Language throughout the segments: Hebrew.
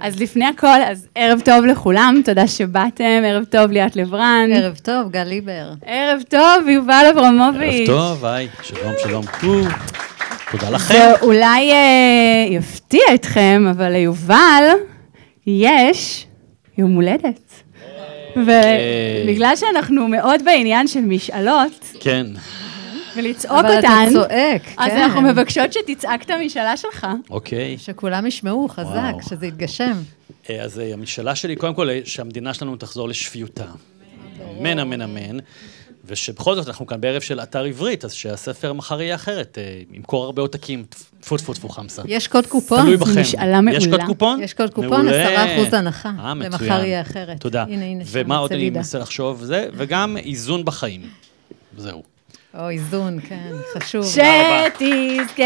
אז לפני הכל, אז ערב טוב לכולם, תודה שבאתם, ערב טוב ליאת לברן. ערב טוב, גל ליבר. ערב טוב, יובל אברמוביץ'. ערב טוב, היי, שלום, שלום. תודה לכם. ואולי יפתיע אתכם, אבל ליובל יש יום הולדת. ובגלל שאנחנו מאוד בעניין של משאלות, כן. ולצעוק אותן, אבל אתה צועק, כן. אז אנחנו מבקשות שתצעק את המשאלה שלך. אוקיי. שכולם ישמעו חזק, שזה יתגשם. אז המשאלה שלי, קודם כל, שהמדינה שלנו תחזור לשפיותה. אמן, אמן, אמן. ושבכל זאת אנחנו כאן בערב של אתר עברית, אז שהספר מחר יהיה אחרת, ימכור הרבה עותקים, טפו טפו טפו חמסה. יש קוד קופון. תלוי בכם. משאלה מעולה. יש קוד קופון? יש קוד קופון, 10% הנחה. למחר יהיה אחרת. תודה. ומה עוד אני מנסה לחשוב? זה, וגם איזון בחיים. זהו. או, איזון, כן, חשוב. שתזכה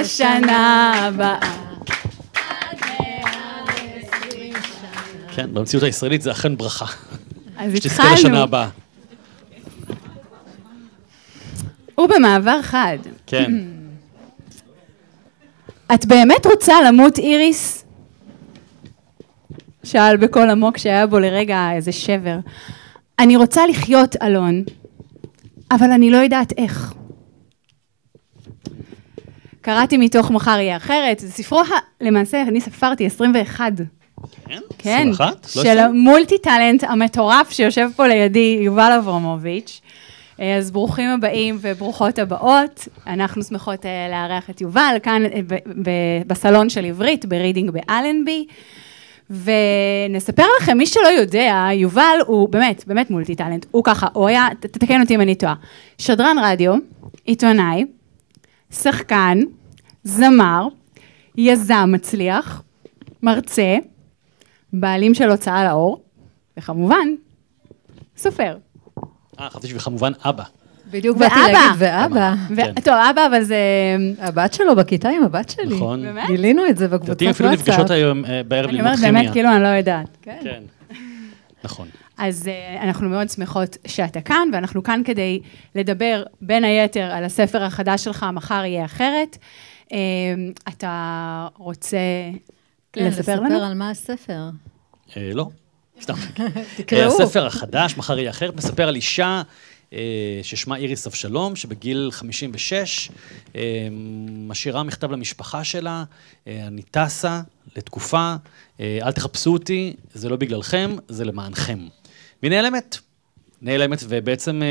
לשנה הבאה. כן, במציאות הישראלית זה אכן ברכה. אז שתזכה לשנה הבאה. ובמעבר חד. כן. את באמת רוצה למות, איריס? שאל בקול עמוק שהיה בו לרגע איזה שבר. אני רוצה לחיות, אלון, אבל אני לא יודעת איך. קראתי מתוך מחר יהיה אחרת, זה ספרו, למעשה אני ספרתי 21. כן? כן, 21? של המולטי טלנט המטורף שיושב פה לידי, יובל אברמוביץ'. אז ברוכים הבאים וברוכות הבאות. אנחנו שמחות לארח את יובל כאן בסלון של עברית, ברידינג באלנבי. ונספר לכם, מי שלא יודע, יובל הוא באמת מולטי טלנט. הוא ככה, הוא היה, תתקן אותי אם אני טועה, שדרן רדיו, עיתונאי, שחקן, זמר, יזם מצליח, מרצה, בעלים של הוצאה לאור, וכמובן, סופר. חשבתי וכמובן אבא. בדיוק באתי להגיד, ואבא. טוב, אבא, אבל זה... הבת שלו בכיתה עם הבת שלי. נכון. באמת? גילינו את זה בקבוצת אותי אפילו וואטסאפ. נפגשות היום בערב ללמוד אני כימיה. אומרת באמת, כאילו אני לא יודעת. כן. נכון. אז אנחנו מאוד שמחות שאתה כאן, ואנחנו כאן כדי לדבר בין היתר על הספר החדש שלך, מחר יהיה אחרת. אתה רוצה לספר לנו? לספר על מה הספר. לא, סתם. תקראו. הספר החדש, מחר יהיה אחרת, מספר על אישה ששמה איריס אבשלום, שבגיל 56 משאירה מכתב למשפחה שלה, אני טסה לתקופה, אל תחפשו אותי, זה לא בגללכם, זה למענכם. והיא נעלמת, ובעצם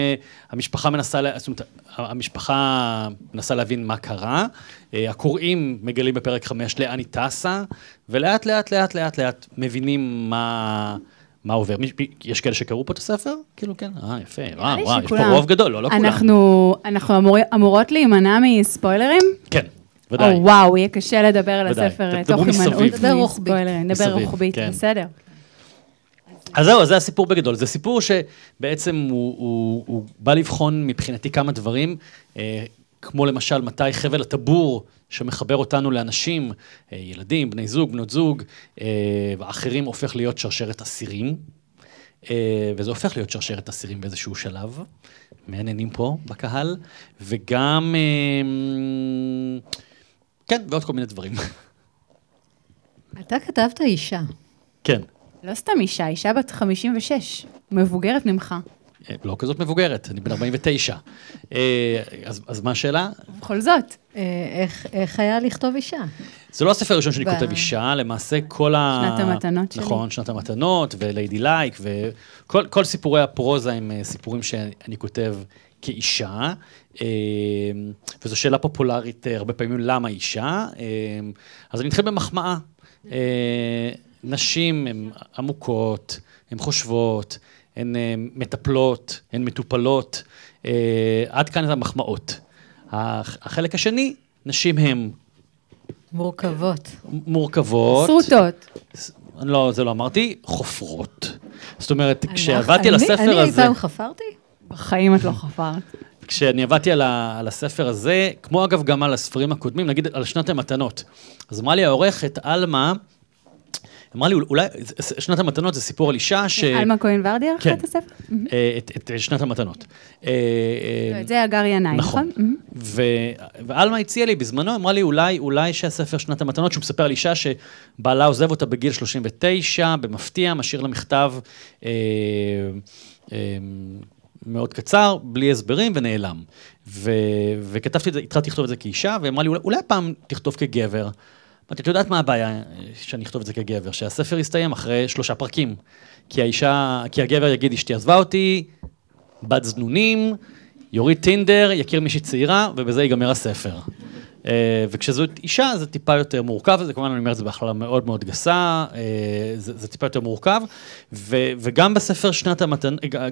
המשפחה מנסה להבין מה קרה, הקוראים מגלים בפרק 5 לאן היא טסה, ולאט לאט מבינים מה עובר. יש כאלה שקראו פה את הספר? כאילו, כן. יפה. וואו, יש פה רוב גדול, לא כולם. אנחנו אמורות להימנע מספוילרים? כן, ודאי. וואו, יהיה קשה לדבר על הספר תוך הימנעות מספוילרים. נדבר רוחבית, בסדר. אז זהו, זה הסיפור בגדול. זה סיפור שבעצם הוא בא לבחון מבחינתי כמה דברים, כמו למשל מתי חבל הטבור שמחבר אותנו לאנשים, ילדים, בני זוג, בנות זוג, ואחרים הופך להיות שרשרת אסירים, וזה הופך להיות שרשרת אסירים באיזשהו שלב, מעניינים פה בקהל, וגם, כן, ועוד כל מיני דברים. אתה כתבת אישה. כן. לא סתם אישה בת 56, מבוגרת ממך. לא כזאת מבוגרת, אני בן 49. אז מה השאלה? בכל זאת. איך היה לכתוב אישה? זה לא הספר הראשון שאני כותב אישה, למעשה כל שנת המתנות שלי. נכון, שנת המתנות, וליידי לייק, וכל סיפורי הפרוזה הם סיפורים שאני כותב כאישה, וזו שאלה פופולרית הרבה פעמים, למה אישה? אז אני אתחיל במחמאה. נשים הן עמוקות, הן חושבות, הן מטפלות, הן מטופלות, עד כאן את המחמאות. החלק השני, נשים הן מורכבות. סרוטות. לא, זה לא אמרתי, חופרות. זאת אומרת, כשעבדתי על הספר הזה... אני פעם חפרתי? בחיים את לא חפרת. כשאני עבדתי על הספר הזה, כמו אגב גם על הספרים הקודמים, נגיד על שנת המתנות, אז אמרה לי העורכת, אלמה, אמרה לי, אולי, שנת המתנות זה סיפור על אישה אלמה כהן ורדי ערכה את הספר? את שנת המתנות. את זה אגר ינאי, נכון? ואלמה הציעה לי בזמנו, אמרה לי, אולי שהספר שנת המתנות, שהוא מספר על אישה שבעלה עוזב אותה בגיל 39, במפתיע, משאיר לה מכתב מאוד קצר, בלי הסברים, ונעלם. וכתבתי את זה, התחלתי לכתוב את זה כאישה, ואמרה לי, אולי פעם תכתוב כגבר. את יודעת מה הבעיה שאני אכתוב את זה כגבר? שהספר יסתיים אחרי 3 פרקים. כי הגבר יגיד, אשתי עזבה אותי, בת זנונים, יוריד טינדר, יכיר מישהי צעירה, ובזה ייגמר הספר. וכשזו אישה, זה טיפה יותר מורכב, זה כמובן אני אומר את זה בהכללה מאוד מאוד גסה, זה טיפה יותר מורכב, וגם בספר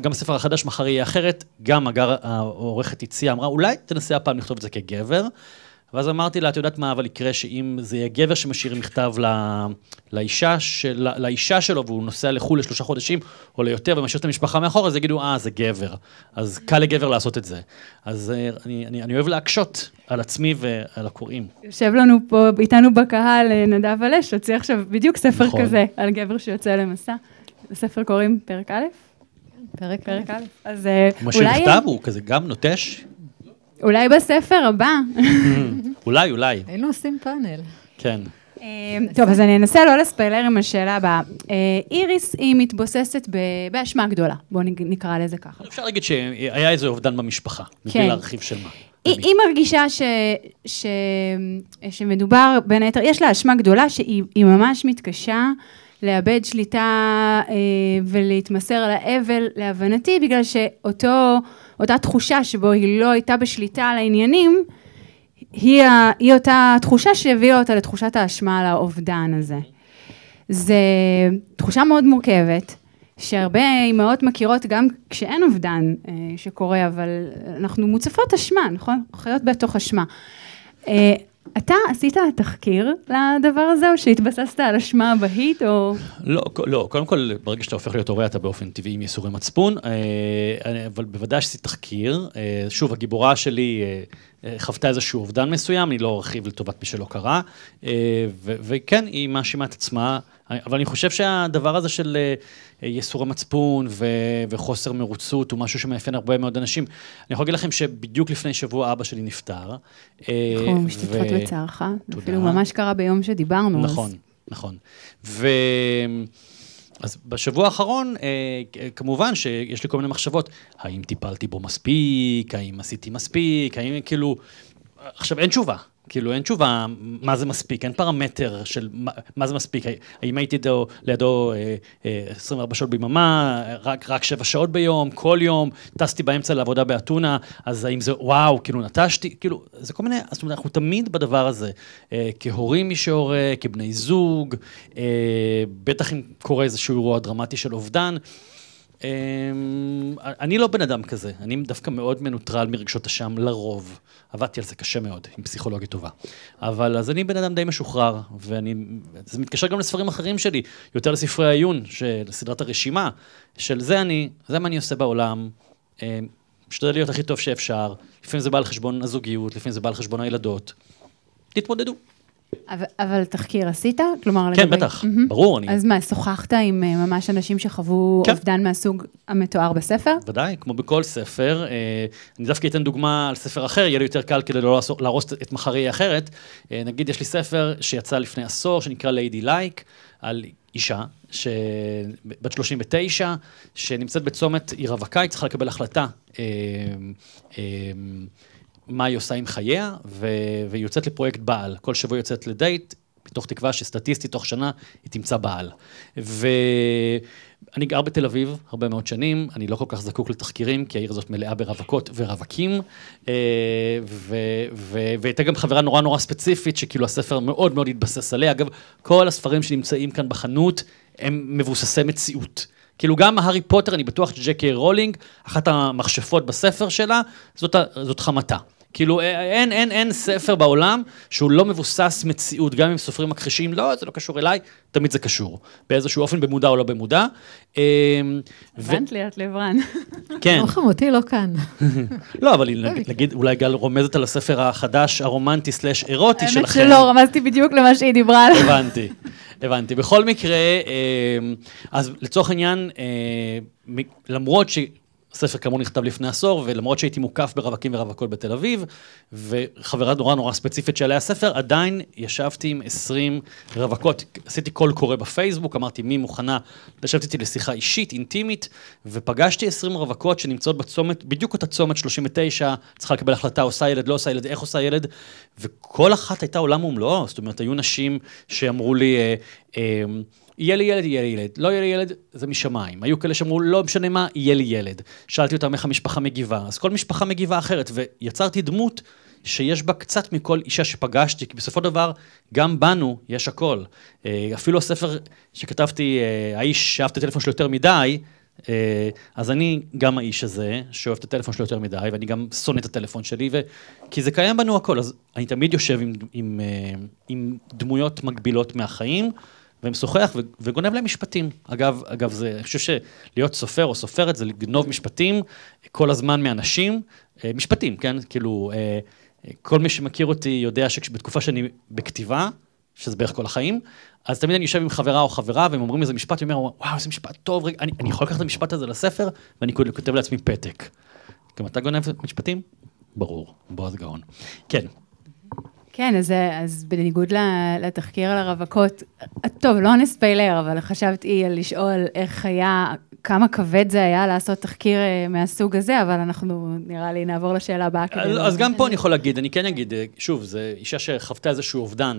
גם בספר החדש, מחר יהיה אחרת, גם העורכת הציעה, אמרה, אולי תנסה הפעם לכתוב את זה כגבר, ואז אמרתי לה, את יודעת מה אבל יקרה, שאם זה יהיה גבר שמשאיר מכתב לאישה שלו, והוא נוסע לחו"ל ל3 חודשים, או ליותר, ומשאיר את המשפחה מאחור, אז יגידו, זה גבר. אז קל לגבר לעשות את זה. אז אני אוהב להקשות על עצמי ועל הקוראים. יושב לנו פה, איתנו בקהל, נדב אלש, הוציא עכשיו בדיוק ספר כזה, על גבר שיוצא למסע. לספר קוראים פרק א'? פרק א'. אז הוא משאיר מכתב, הוא כזה גם נוטש? אולי בספר הבא. אולי. היינו עושים פאנל. כן. טוב, אז אני אנסה לא לספיילר עם השאלה הבאה. איריס היא מתבוססת באשמה גדולה. בואו נקרא לזה ככה. אפשר להגיד שהיה איזה אובדן במשפחה, מבלי להרחיב של מה. היא מרגישה שמדובר, בין היתר, יש לה אשמה גדולה שהיא ממש מתקשה לאבד שליטה ולהתמסר על האבל, להבנתי, בגלל אותה תחושה שבו היא לא הייתה בשליטה על העניינים, היא אותה תחושה שהביאה אותה לתחושת האשמה על האובדן הזה. זו תחושה מאוד מורכבת, שהרבה אימהות מכירות גם כשאין אובדן שקורה, אבל אנחנו מוצפות אשמה, נכון? חיות בתוך אשמה. אתה עשית תחקיר לדבר הזה, או שהתבססת על אשמה בהית, או... לא, קודם כל, ברגע שאתה הופך להיות הורה, אתה באופן טבעי עם ייסורי מצפון, אבל בוודאי שעשיתי תחקיר. שוב, הגיבורה שלי חוותה איזשהו אובדן מסוים, אני לא ארחיב לטובת מי שלא קרא, וכן, היא מאשימה את עצמה, אבל אני חושב שהדבר הזה של ייסורי מצפון וחוסר מרוצות הוא משהו שמאפיין הרבה מאוד אנשים. אני יכול להגיד לכם שבדיוק לפני שבוע אבא שלי נפטר. אנחנו משתתפות בצערך, אפילו ממש קרה ביום שדיברנו. נכון. אז בשבוע האחרון, כמובן שיש לי כל מיני מחשבות, האם טיפלתי בו מספיק, האם עשיתי מספיק, האם כאילו, עכשיו אין תשובה. כאילו, אין תשובה מה זה מספיק, אין פרמטר של מה זה מספיק. האם הייתי לידו 24 שעות ביממה, רק 7 שעות ביום, כל יום, טסתי באמצע לעבודה באתונה, אז האם זה, וואו, כאילו נטשתי, כאילו, זה כל מיני, זאת אומרת, אנחנו תמיד בדבר הזה, כהורים מי שהורה, כבני זוג, בטח אם קורה איזשהו אירוע דרמטי של אובדן, אני לא בן אדם כזה, אני דווקא מאוד מנוטרל מרגשות אשם לרוב. עבדתי על זה קשה מאוד, עם פסיכולוגיה טובה. אבל אז אני בן אדם די משוחרר, זה מתקשר גם לספרים אחרים שלי, יותר לספרי העיון, לסדרת הרשימה, של זה מה אני עושה בעולם, משתדל להיות הכי טוב שאפשר, לפעמים זה בא על חשבון הזוגיות, לפעמים זה בא על חשבון הילדות. תתמודדו. אבל תחקיר עשית? כלומר, כן, בטח, ברור. אז מה, שוחחת עם ממש אנשים שחוו אובדן מהסוג המתואר בספר? ודאי, כמו בכל ספר. אני דווקא אתן דוגמה על ספר אחר, יהיה לי יותר קל כדי לא להרוס את מחר יהיה אחרת. נגיד, יש לי ספר שיצא לפני עשור, שנקרא Lady Like, על אישה, בת 39, שנמצאת בצומת עיר רווקה, היא צריכה לקבל החלטה מה היא עושה עם חייה, והיא יוצאת לפרויקט בעל. כל שבוע יוצאת לדייט, מתוך תקווה שסטטיסטית, תוך שנה, היא תמצא בעל. ואני גר בתל אביב הרבה מאוד שנים, אני לא כל כך זקוק לתחקירים, כי העיר הזאת מלאה ברווקות ורווקים, והייתה גם חברה נורא נורא ספציפית, שכאילו הספר מאוד מאוד התבסס עליה. אגב, כל הספרים שנמצאים כאן בחנות, הם מבוססי מציאות. כאילו גם הארי פוטר, אני בטוח שג'קי רולינג, אחת המכשפות בספר שלה, זאת חמתה. כאילו, אין ספר בעולם שהוא לא מבוסס מציאות, גם אם סופרים מכחישים, לא, זה לא קשור אליי, תמיד זה קשור. באיזשהו אופן, במודע או לא במודע. הבנת לי, את לברן. כן. לא חמותי, לא כאן. לא, אבל נגיד, אולי גל רומזת על הספר החדש, הרומנטי/אירוטי שלכם. האמת שלא, רמזתי בדיוק למה שהיא דיברה עליו. הבנתי. בכל מקרה, אז לצורך העניין, למרות הספר כאמור נכתב לפני עשור, ולמרות שהייתי מוקף ברווקים ורווקות בתל אביב, וחברה נורא ספציפית שעליה הספר, עדיין ישבתי עם 20 רווקות, עשיתי קול קורא בפייסבוק, אמרתי מי מוכנה, ישבתי איתי לשיחה אישית, אינטימית, ופגשתי 20 רווקות שנמצאות בצומת, בדיוק אותה צומת 39, צריכה לקבל החלטה, עושה ילד, לא עושה ילד, איך עושה ילד, וכל אחת הייתה עולם ומלואו, זאת אומרת, היו נשים שאמרו לי, יהיה לי ילד, לא יהיה לי ילד, זה משמיים. היו כאלה שאמרו, לא משנה מה, יהיה לי ילד. שאלתי אותם איך המשפחה מגיבה, אז כל משפחה מגיבה אחרת, ויצרתי דמות שיש בה קצת מכל אישה שפגשתי, כי בסופו דבר, גם בנו יש הכל. אפילו הספר שכתבתי, האיש שאהב את הטלפון שלו יותר מדי, אז אני גם האיש הזה, שאוהב את הטלפון שלו יותר מדי, ואני גם שונא את הטלפון שלי, כי זה קיים בנו הכל, אז אני תמיד יושב עם דמויות מגבילות מהחיים, ומשוחח וגונב להם משפטים. אגב, אני חושב שלהיות סופר או סופרת זה לגנוב משפטים כל הזמן מאנשים. משפטים, כן? כאילו, כל מי שמכיר אותי יודע שבתקופה שאני בכתיבה, שזה בערך כל החיים, אז תמיד אני יושב עם חברה או חברה, והם אומרים איזה משפט, ואומר, וואו, זה משפט טוב, רגע, אני יכול לקחת את המשפט הזה לספר, ואני כותב לעצמי פתק. גם אתה גונב משפטים? ברור, בועז גאון. כן. כן, אז בניגוד לתחקיר על הרווקות, טוב, לא נספיילר, אבל חשבתי לשאול איך היה, כמה כבד זה היה לעשות תחקיר מהסוג הזה, אבל אנחנו נראה לי נעבור לשאלה הבאה. אז גם פה אני יכול להגיד, אני כן אגיד, שוב, זו אישה שחוותה איזשהו אובדן.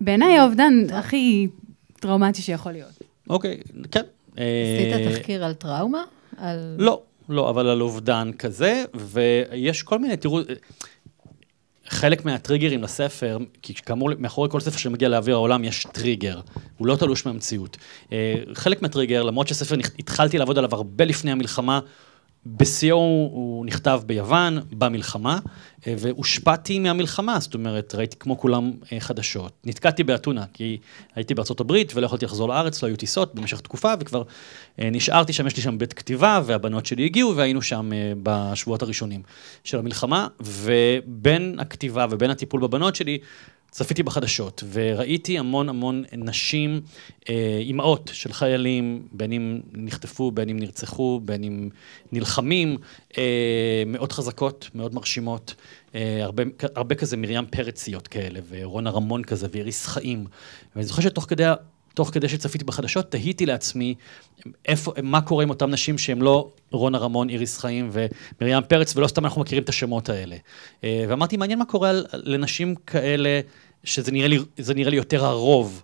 בעיניי האובדן הכי טראומטי שיכול להיות. אוקיי, כן. עשית תחקיר על טראומה? לא, אבל על אובדן כזה, ויש כל מיני, תראו, חלק מהטריגרים לספר, כי כאמור, מאחורי כל ספר שמגיע לאוויר העולם יש טריגר, הוא לא תלוש מהמציאות. חלק מהטריגר, למרות שהספר התחלתי לעבוד עליו הרבה לפני המלחמה, בשיאו הוא נכתב ביוון, במלחמה, והושפעתי מהמלחמה, זאת אומרת, ראיתי כמו כולם חדשות. נתקעתי באתונה, כי הייתי בארצות הברית ולא יכולתי לחזור לארץ, לא היו טיסות במשך תקופה, וכבר נשארתי שם, יש לי שם בית כתיבה, והבנות שלי הגיעו, והיינו שם בשבועות הראשונים של המלחמה, ובין הכתיבה ובין הטיפול בבנות שלי, צפיתי בחדשות, וראיתי המון נשים, אימהות של חיילים, בין אם נחטפו, בין אם נרצחו, בין אם נלחמים, מאוד חזקות, מאוד מרשימות, הרבה כזה מרים פרציות כאלה, ורונה רמון כזה, ואיריס חיים. ואני זוכר שתוך כדי שצפיתי בחדשות, תהיתי לעצמי, מה קורה עם אותם נשים שהם לא רונה רמון, איריס חיים ומרים פרץ, ולא סתם אנחנו מכירים את השמות האלה. ואמרתי, מעניין מה קורה לנשים כאלה, שזה נראה לי יותר הרוב,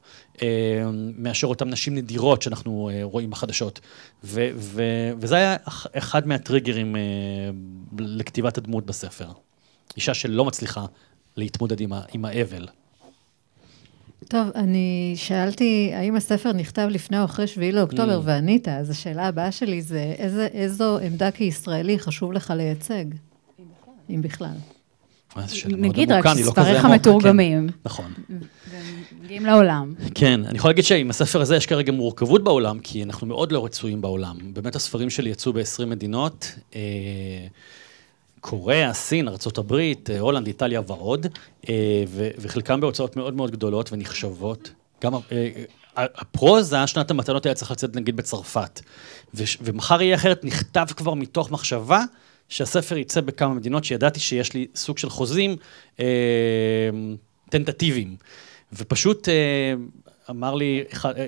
מאשר אותם נשים נדירות שאנחנו רואים בחדשות. וזה היה אחד מהטריגרים לכתיבת הדמות בספר. אישה שלא מצליחה להתמודד עם האבל. טוב, אני שאלתי, האם הספר נכתב לפני או אחרי 7 לאוקטובר, וענית, אז השאלה הבאה שלי זה, איזו עמדה כישראלי חשוב לך לייצג? אם בכלל. נגיד רק ספריך מתורגמים. נכון. ומגיעים לעולם. כן, אני יכול להגיד שעם הספר הזה יש כרגע מורכבות בעולם, כי אנחנו מאוד לא רצויים בעולם. באמת הספרים שלי יצאו ב-20 מדינות, קוריאה, סין, ארצות הברית, הולנד, איטליה ועוד, וחלקם בהוצאות מאוד מאוד גדולות ונחשבות. גם הפרוזה, שנת המתנות היה צריך לצאת נגיד בצרפת, ומחר יהיה אחרת נכתב כבר מתוך מחשבה, שהספר יצא בכמה מדינות שידעתי שיש לי סוג של חוזים טנטטיביים. ופשוט אמר לי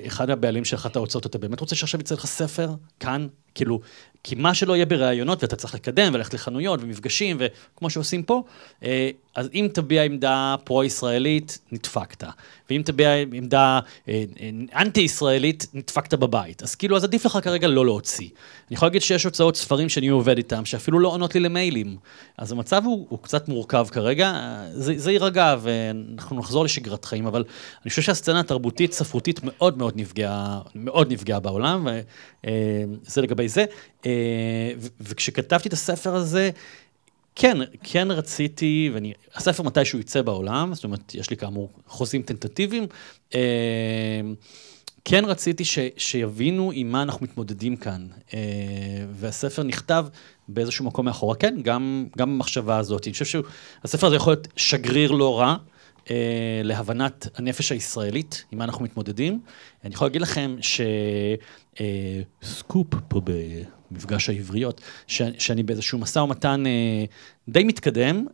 אחד הבעלים של אחת ההוצאות, אתה באמת רוצה שעכשיו יצא לך ספר? כאן? כאילו, כי מה שלא יהיה בראיונות, ואתה צריך לקדם וללכת לחנויות ומפגשים, וכמו שעושים פה, אז אם תביע עמדה פרו-ישראלית, נדפקת. ואם תביע עמדה אנטי-ישראלית, נדפקת בבית. אז כאילו, אז עדיף לך כרגע לא להוציא. אני יכול להגיד שיש הוצאות ספרים שאני עובד איתם, שאפילו לא עונות לי למיילים. אז המצב הוא קצת מורכב כרגע, זה יירגע, ואנחנו נחזור לשגרת חיים, אבל אני חושב שהסצנה התרבותית, ספרותית, מאוד נפגעה בעולם, וזה לגבי זה. וכשכתבתי את הספר הזה, כן רציתי, הספר מתישהו יצא בעולם, זאת אומרת, יש לי כאמור חוזים טנטטיביים, כן רציתי שיבינו עם מה אנחנו מתמודדים כאן, והספר נכתב באיזשהו מקום מאחורה, כן, גם במחשבה הזאת. אני חושב שהספר הזה יכול להיות שגריר לא רע, להבנת הנפש הישראלית, עם מה אנחנו מתמודדים. אני יכול להגיד לכם סקופ פה במפגש העבריות, שאני באיזשהו מסע ומתן די מתקדם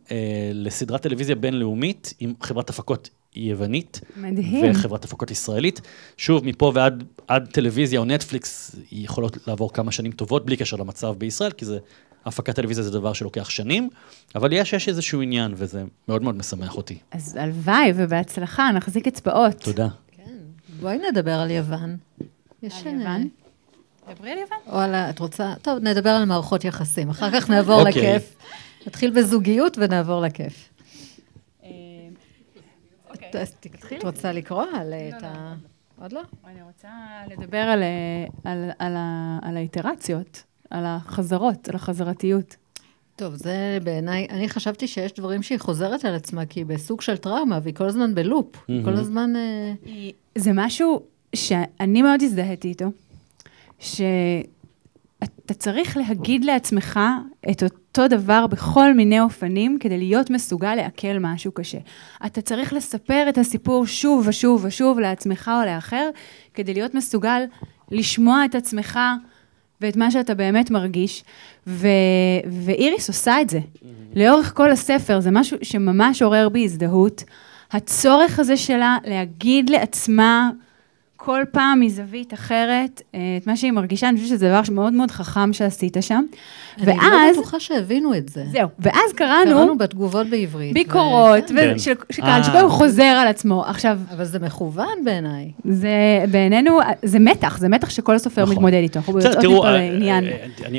לסדרת טלוויזיה בינלאומית עם חברת הפקות יוונית. מדהים. וחברת הפקות ישראלית. שוב, מפה ועד טלוויזיה או נטפליקס יכולות לעבור כמה שנים טובות, בלי קשר למצב בישראל, כי הפקת טלוויזיה זה דבר שלוקח שנים, אבל יש איזשהו עניין, וזה מאוד מאוד משמח אותי. אז הלוואי ובהצלחה, נחזיק אצבעות. תודה. כן. בואי נדבר על יוון. על יוון? דברי על יוון? או על את רוצה... טוב, נדבר על מערכות יחסים. אחר כך נעבור לכיף. נתחיל בזוגיות ונעבור לכיף. את רוצה לקרוא על את ה... עוד לא? אני רוצה לדבר על האיטרציות, על החזרות, על החזרתיות. טוב, זה בעיניי, אני חשבתי שיש דברים שהיא חוזרת על עצמה, כי היא בסוג של טראומה, והיא כל הזמן בלופ. כל הזמן... זה משהו שאני מאוד הזדהיתי איתו, שאתה צריך להגיד לעצמך את אותו דבר בכל מיני אופנים, כדי להיות מסוגל לעכל משהו קשה. אתה צריך לספר את הסיפור שוב ושוב ושוב לעצמך או לאחר, כדי להיות מסוגל לשמוע את עצמך ואת מה שאתה באמת מרגיש. ואיריס עושה את זה. לאורך כל הספר, זה משהו שממש עורר בי הזדהות. הצורך הזה שלה להגיד לעצמה כל פעם מזווית אחרת, את מה שהיא מרגישה, אני חושבת שזה דבר מאוד מאוד חכם שעשית שם. אני לא בטוחה שהבינו את זה. זהו, ואז קראנו בתגובות בעברית. ביקורות, שקהל שכל חוזר על עצמו. עכשיו... אבל זה מכוון בעיניי. זה בעינינו, זה מתח שכל הסופר מתמודד איתו. אנחנו יוצאות מפה לעניין.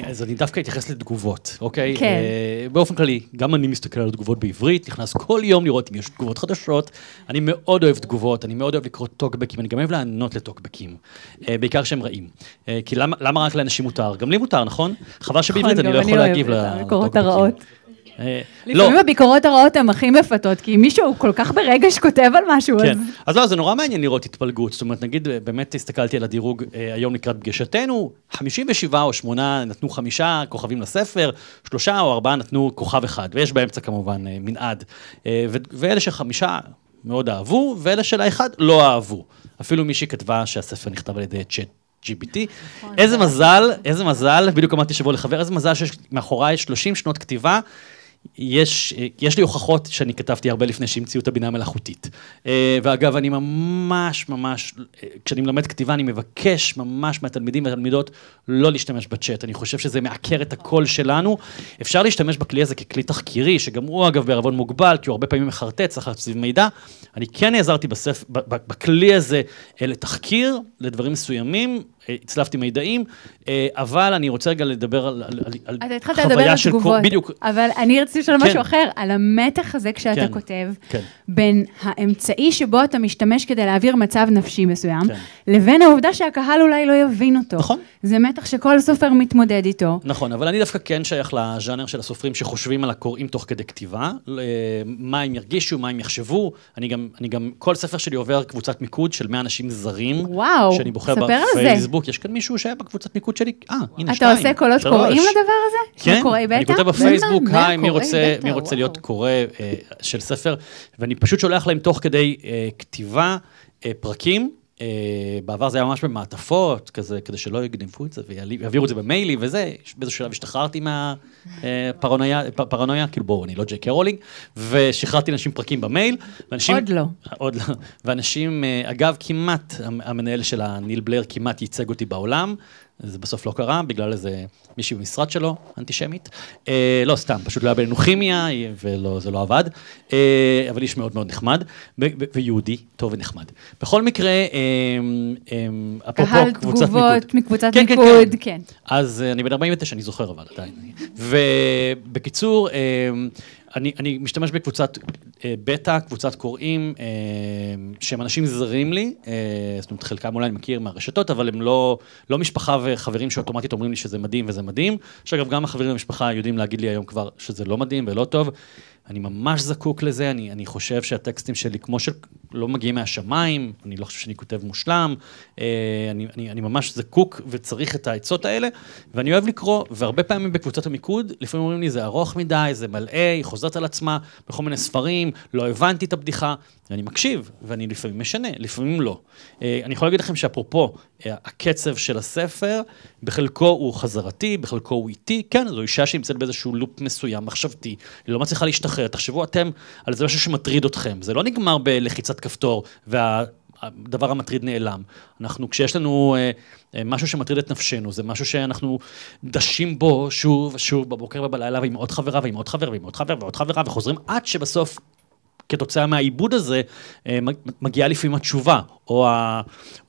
אז אני דווקא אתייחס לתגובות, אוקיי? כן. באופן כללי, גם אני מסתכל על תגובות בעברית, נכנס כל יום לראות אם יש תגובות חדשות. אני מאוד אוהב תגובות, אני מאוד אוהב לקרוא טוקבקים, אני גם אוהב לענות לטוקבקים, בעיקר שהם רעים. כי למה רק לאנשים מותר? גם לי מותר, נכון? חבל שבעברית אני לא יכול להגיב לטוקבקים. לפעמים הביקורות הרעות הן הכי מפתות, כי מישהו כל כך ברגש כותב על משהו, כן. אז לא, זה נורא מעניין לראות התפלגות. זאת אומרת, נגיד, באמת הסתכלתי על הדירוג היום לקראת פגישתנו, 57 או 8 נתנו 5 כוכבים לספר, 3 או 4 נתנו כוכב אחד, ויש באמצע כמובן מנעד. ואלה ש5 מאוד אהבו, ואלה של האחד לא אהבו. אפילו מישהי כתבה שהספר נכתב על ידי צ'אט GPT. איזה מזל, בדיוק אמרתי שבוע לחבר, איזה מזל שיש מאחוריי 30 שנות כתיבה, יש לי הוכחות שאני כתבתי הרבה לפני שהמציאו את הבינה המלאכותית. ואגב, אני ממש, כשאני מלמד כתיבה, אני מבקש ממש מהתלמידים והתלמידות לא להשתמש בצ'אט. אני חושב שזה מעקר את הקול שלנו. אפשר להשתמש בכלי הזה ככלי תחקירי, שגם הוא אגב בערבון מוגבל, כי הוא הרבה פעמים מחרטט, צריך להציב מידע. אני כן נעזרתי בכלי הזה לתחקיר, לדברים מסוימים, הצלפתי מידעים, אבל אני רוצה רגע לדבר על חוויה של... בדיוק. אבל אני רציתי לשאול משהו אחר, על המתח הזה כשאתה כותב, בין האמצעי שבו אתה משתמש כדי להעביר מצב נפשי מסוים, לבין העובדה שהקהל אולי לא יבין אותו. נכון. זה מתח שכל סופר מתמודד איתו. נכון, אבל אני דווקא כן שייך לז'אנר של הסופרים שחושבים על הקוראים תוך כדי כתיבה, מה הם ירגישו, מה הם יחשבו. אני גם, כל ספר שלי עובר קבוצת מיקוד של 100 אנשים זרים. וואו, שאני בוחר בפייסבוק. יש כאן מישהו שהיה בקבוצת מיקוד שלי, הנה 2, 3. אתה עושה קולות קוראים לדבר הזה? כן, אני כותב בפייסבוק, מי רוצה להיות קורא של ספר, ואני פשוט שולח להם תוך כדי כתיבה פרקים, בעבר זה היה ממש במעטפות, כדי שלא יגנבו את זה, ויעבירו את זה במיילי וזה, באיזשהו שלב השתחררתי מהפרנויה, כאילו בואו, אני לא ג'יי קיי רולינג, ושחררתי אנשים פרקים במייל, עוד לא, ואנשים, אגב, כמעט, המנהל של ניל בלר כמעט ייצג אותי בעולם, זה בסוף לא קרה, בגלל איזה מישהי במשרד שלו, אנטישמית. לא, סתם, פשוט לא היה בינינו כימיה, וזה לא עבד. אבל איש מאוד מאוד נחמד, ויהודי, טוב ונחמד. בכל מקרה, אפרופו קבוצת מיקוד. קהל תגובות מקבוצת מיקוד, כן. אז אני בן 49, אני זוכר אבל עדיין. ובקיצור, אני משתמש בקבוצת בטא, קבוצת קוראים, שהם אנשים זרים לי, זאת אומרת, חלקם אולי אני מכיר מהרשתות, אבל הם לא משפחה וחברים שאוטומטית אומרים לי שזה מדהים וזה מדהים. שאגב, גם החברים במשפחה יודעים להגיד לי היום כבר שזה לא מדהים ולא טוב. אני ממש זקוק לזה, אני חושב שהטקסטים שלי, כמו שלא מגיעים מהשמיים, אני לא חושב שאני כותב מושלם, אני ממש זקוק וצריך את העצות האלה, ואני אוהב לקרוא, והרבה פעמים בקבוצת המיקוד, לפעמים אומרים לי, זה ארוך מדי, זה מלא, היא חוזרת על עצמה, בכל מיני ספרים, לא הבנתי את הבדיחה, ואני מקשיב, ואני לפעמים משנה, לפעמים לא. אני יכול להגיד לכם שאפרופו, הקצב של הספר, בחלקו הוא חזרתי, בחלקו הוא איטי, כן, זו אישה שנמצאת באיזשהו לופ מסוים, מחשבתי, היא לא מצליחה להשתחרר, תחשבו אתם על זה משהו שמטריד אתכם, זה לא נגמר בלחיצת כפתור, והדבר המטריד נעלם. כשיש לנו משהו שמטריד את נפשנו, זה משהו שאנחנו דשים בו שוב ושוב בבוקר ובלילה, ועם עוד חברה, ועם עוד חבר, ועם עוד חבר, ועוד חברה, וחוזרים עד שבסוף כתוצאה מהעיבוד הזה, מגיעה לפעמים התשובה, או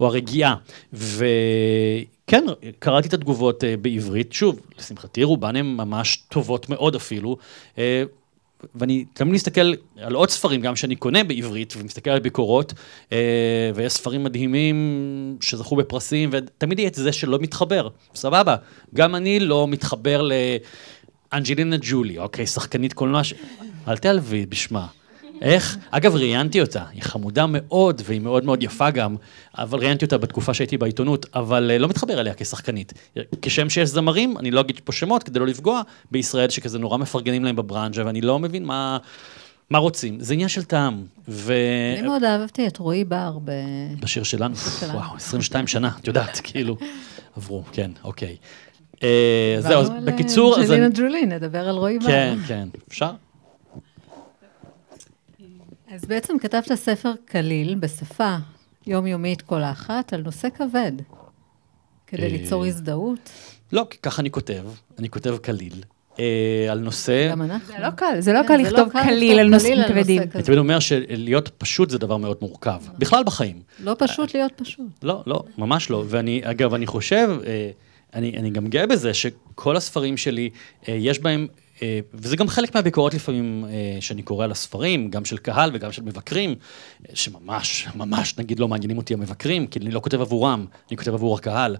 הרגיעה. וכן, קראתי את התגובות בעברית, שוב, לשמחתי, רובן הן ממש טובות מאוד אפילו, ואני תמיד מסתכל על עוד ספרים, גם שאני קונה בעברית, ומסתכל על ביקורות, ויש ספרים מדהימים שזכו בפרסים, ותמיד יהיה את זה שלא מתחבר. סבבה, גם אני לא מתחבר לאנג'לינה ג'ולי, אוקיי, שחקנית קולנוע, אל תעלבי בשמה. איך? אגב, ראיינתי אותה, היא חמודה מאוד, והיא מאוד מאוד יפה גם, אבל ראיינתי אותה בתקופה שהייתי בעיתונות, אבל לא מתחבר אליה כשחקנית. כשם שיש זמרים, אני לא אגיד פה שמות כדי לא לפגוע, בישראל שכזה נורא מפרגנים להם בברנז'ה, ואני לא מבין מה רוצים. זה עניין של טעם. אני מאוד אהבתי את רועי בר בשיר שלנו. וואו, 22 שנה, את יודעת, כאילו, עברו, כן, אוקיי. זהו, אז בקיצור... אנג'לינה ג'ולי, נדבר על רועי בר. כן, כן, אפשר? אז בעצם כתבת ספר קליל בשפה יומיומית כל האחת על נושא כבד, כדי ליצור הזדהות. לא, כי ככה אני כותב קליל, על נושא... גם אנחנו. זה לא קל לכתוב קליל על נושאים כבדים. אני תמיד אומר שלהיות פשוט זה דבר מאוד מורכב, בכלל בחיים. לא פשוט להיות פשוט. לא, לא, ממש לא. ואגב, אני חושב, אני גם גאה בזה שכל הספרים שלי, יש בהם... וזה גם חלק מהביקורות לפעמים שאני קורא על הספרים, גם של קהל וגם של מבקרים, שממש, ממש, נגיד, לא מעניינים אותי המבקרים, כי אני לא כותב עבורם, אני כותב עבור הקהל.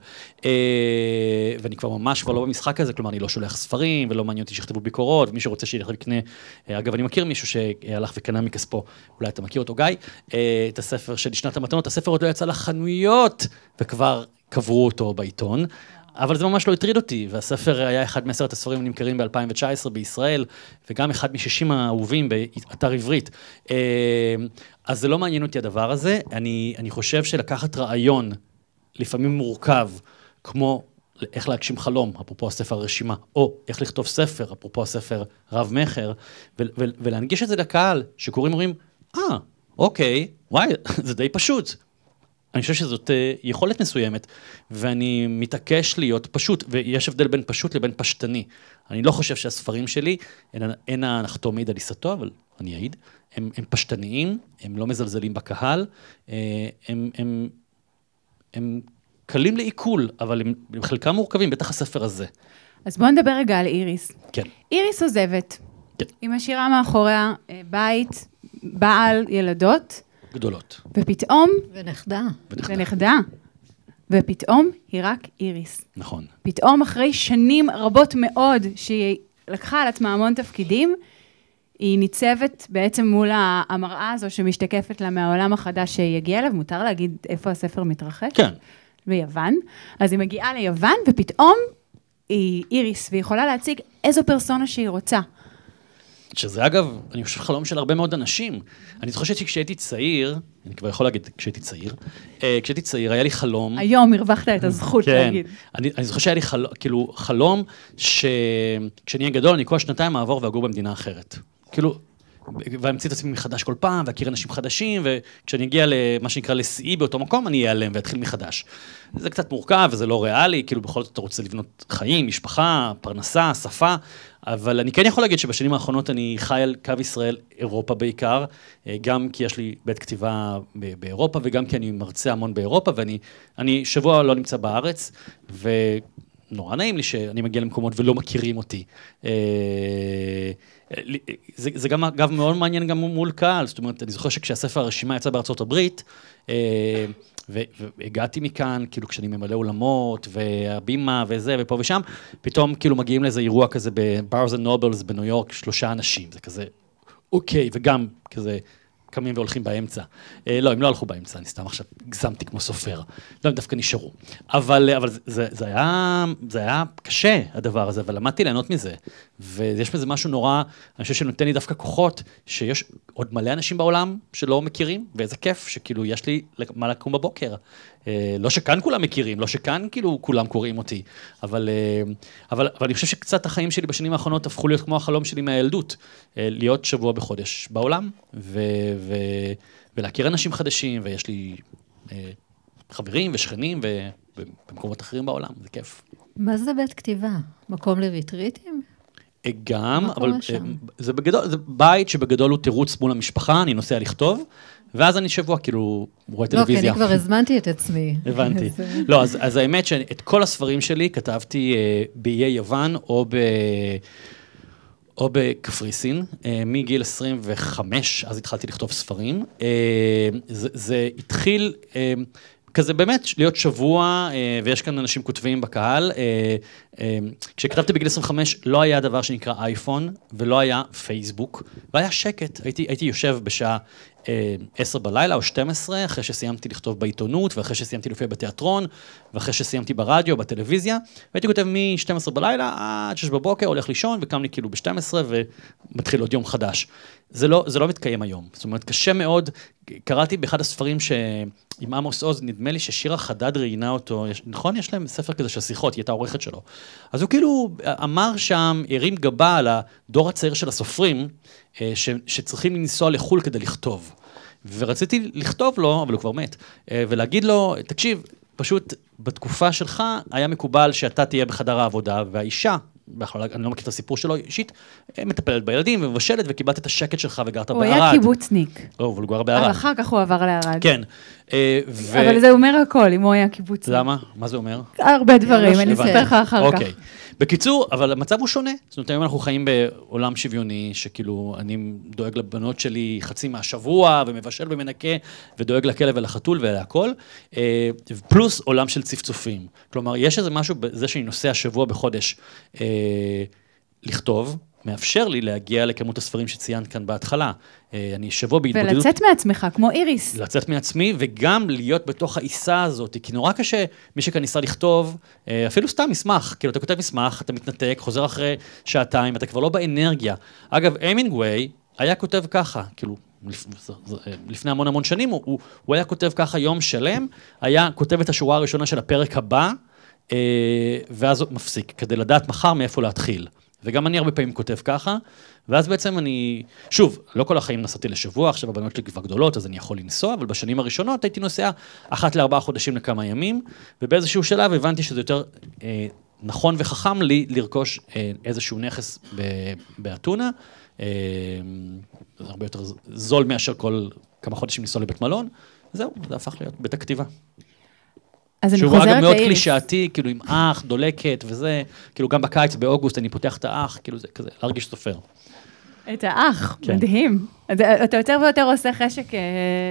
ואני כבר ממש כבר לא במשחק הזה, כלומר, אני לא שולח ספרים, ולא מעניין אותי שיכתבו ביקורות, ומי שרוצה שילך לקנה. אגב, אני מכיר מישהו שהלך וקנה מכספו, אולי אתה מכיר אותו, גיא, את הספר של שנת המתנות, הספר עוד לא יצא לחנויות, וכבר קברו אותו בעיתון. אבל זה ממש לא הטריד אותי, והספר היה אחד מ10 הספרים הנמכרים ב-2019 בישראל, וגם אחד מ60 האהובים באתר עברית. אז זה לא מעניין אותי הדבר הזה. אני חושב שלקחת רעיון, לפעמים מורכב, כמו איך להגשים חלום, אפרופו הספר הרשימה, או איך לכתוב ספר, אפרופו הספר רב מחר, ולהנגיש את זה לקהל, שקוראים אומרים, אוקיי, וואי, זה די פשוט. אני חושב שזאת יכולת מסוימת, ואני מתעקש להיות פשוט, ויש הבדל בין פשוט לבין פשטני. אני לא חושב שהספרים שלי, אין הנחתום מעיד על עיסתו, אבל אני אעיד, הם פשטניים, הם לא מזלזלים בקהל, הם קלים לעיכול, אבל הם חלקם מורכבים, בטח הספר הזה. אז בואו נדבר רגע על איריס. כן. איריס עוזבת. כן. היא משאירה מאחוריה בית, בעל, ילדות, גדולות. ופתאום... ונכדה. ופתאום היא רק איריס. נכון. פתאום אחרי שנים רבות מאוד שהיא לקחה על עצמה המון תפקידים, היא ניצבת בעצם מול המראה הזו שמשתקפת לה מהעולם החדש שהיא הגיעה אליו. מותר להגיד איפה הספר מתרחש? כן. ביוון. אז היא מגיעה ליוון ופתאום היא איריס והיא יכולה להציג איזו פרסונה שהיא רוצה. שזה אגב, אני חושב חלום של הרבה מאוד אנשים. אני זוכר שכשהייתי צעיר, אני כבר יכול להגיד כשהייתי צעיר, היה לי חלום... היום הרווחת את הזכות להגיד. אני זוכר שהיה לי חלום שכשאני אהיה גדול, אני כל שנתיים אעבור ואגור במדינה אחרת. כאילו, ואמציא את עצמי מחדש כל פעם, ואכיר אנשים חדשים, וכשאני אגיע למה שנקרא לשיאי באותו מקום, אני אעלם ואתחיל מחדש. זה קצת מורכב וזה לא ריאלי, כאילו בכל זאת אתה רוצה לבנות חיים, משפחה, פרנסה, שפה, אבל אני כן יכול להגיד שבשנים האחרונות אני חי על קו ישראל, אירופה בעיקר, גם כי יש לי בית כתיבה באירופה, וגם כי אני מרצה המון באירופה, ואני שבוע לא נמצא בארץ, ונורא נעים לי שאני מגיע למקומות ולא מכירים אותי. זה גם, אגב, מאוד מעניין גם מול קהל, זאת אומרת, אני זוכר שכשהספר הרשימה יצא בארצות הברית, והגעתי מכאן, כאילו כשאני ממלא אולמות, והבימה וזה, ופה ושם, פתאום כאילו מגיעים לאיזה אירוע כזה בברס אנד נובלס בניו יורק, 3 אנשים, זה כזה, אוקיי, וגם כזה, קמים והולכים באמצע. לא, הם לא הלכו באמצע, אני סתם עכשיו גזמתי כמו סופר. לא, הם דווקא נשארו. אבל זה היה קשה, הדבר הזה, אבל למדתי ליהנות מזה. ויש בזה משהו נורא, אני חושב שנותן לי דווקא כוחות, שיש עוד מלא אנשים בעולם שלא מכירים, ואיזה כיף שכאילו יש לי מה לקום בבוקר. לא שכאן כולם מכירים, לא שכאן כאילו כולם קוראים אותי, אבל אני חושב שקצת החיים שלי בשנים האחרונות הפכו להיות כמו החלום שלי מהילדות, להיות שבוע בחודש בעולם, ולהכיר אנשים חדשים, ויש לי חברים ושכנים ובמקומות אחרים בעולם, זה כיף. מה זה בית כתיבה? מקום לריטריטים? גם, אבל זה בגדול, זה בית שבגדול הוא תירוץ מול המשפחה, אני נוסע לכתוב, ואז אני שבוע, כאילו, רואה טלוויזיה. לא, כי אני כבר הזמנתי את עצמי. הבנתי. לא, אז האמת שאת כל הספרים שלי כתבתי באיי יוון או בקפריסין, מגיל 25, אז התחלתי לכתוב ספרים. זה התחיל כזה באמת להיות שבוע, ויש כאן אנשים כותבים בקהל. כשכתבתי בגיל 25 לא היה דבר שנקרא אייפון, ולא היה פייסבוק, והיה שקט. הייתי יושב בשעה 10 בלילה או 12, אחרי שסיימתי לכתוב בעיתונות, ואחרי שסיימתי להופיע בתיאטרון, ואחרי שסיימתי ברדיו, בטלוויזיה, והייתי כותב מ-12 בלילה עד 6 בבוקר, הולך לישון, וקם לי כאילו ב-12, ומתחיל עוד יום חדש. זה לא מתקיים היום. זאת אומרת, קשה מאוד. קראתי באחד הספרים עם עמוס עוז, נדמה לי ששירה חדד ראיינה אותו, נכון? יש להם ספר כזה של שיחות, היא הייתה עורכת שלו. אז הוא כאילו אמר שם, הרים גבה על הדור הצעיר של הסופרים, שצריכים לנסוע לחול כדי לכתוב. ורציתי לכתוב לו, אבל הוא כבר מת, ולהגיד לו, תקשיב, פשוט בתקופה שלך היה מקובל שאתה תהיה בחדר העבודה, והאישה, אני לא מכיר את הסיפור שלו אישית, מטפלת בילדים ומבשלת, וקיבלת את השקט שלך וגרת בערד. הוא היה קיבוצניק. לא, אבל הוא גר בערד. אבל אחר כך הוא עבר לערד. כן. אבל זה אומר הכל, אם הוא היה קיבוצניק. למה? מה זה אומר? הרבה דברים, אני אספר לך אחר כך. אוקיי. בקיצור, אבל המצב הוא שונה. זאת אומרת, היום אנחנו חיים בעולם שוויוני, שכאילו אני דואג לבנות שלי חצי מהשבוע, ומבשל ומנקה, ודואג לכלב ולחתול ולהכל, פלוס עולם של צפצופים. כלומר, יש איזה משהו בזה שאני נוסע שבוע בחודש לכתוב, מאפשר לי להגיע לכמות הספרים שציינת כאן בהתחלה. אני שבוע בהתבודדות. ולצאת מעצמך, כמו איריס. לצאת מעצמי, וגם להיות בתוך העיסה הזאת, כי נורא קשה, מי שכאן ניסה לכתוב, אפילו סתם מסמך, כאילו אתה כותב מסמך, אתה מתנתק, חוזר אחרי שעתיים, אתה כבר לא באנרגיה. אגב, המינגווי היה כותב ככה, כאילו, לפני המון שנים, הוא היה כותב ככה יום שלם, היה כותב את השורה הראשונה של הפרק הבא, ואז מפסיק, כדי לדעת מחר מאיפה להתחיל. וגם אני הרבה פעמים כותב ככה, ואז בעצם אני, שוב, לא כל החיים נסעתי לשבוע, עכשיו הבנות שלי כבר גדולות, אז אני יכול לנסוע, אבל בשנים הראשונות הייתי נוסע 1 ל4 חודשים לכמה ימים, ובאיזשהו שלב הבנתי שזה יותר נכון וחכם לי לרכוש איזשהו נכס באתונה, זה הרבה יותר זול מאשר כל כמה חודשים לנסוע לבית מלון, זהו, זה הפך להיות בית הכתיבה. שהוא אגב מאוד קלישאתי, כאילו עם אח, דולקת וזה, כאילו גם בקיץ, באוגוסט, אני פותח את האח, כאילו זה כזה, להרגיש סופר. את האח, מדהים. אתה יותר ויותר עושה חשק,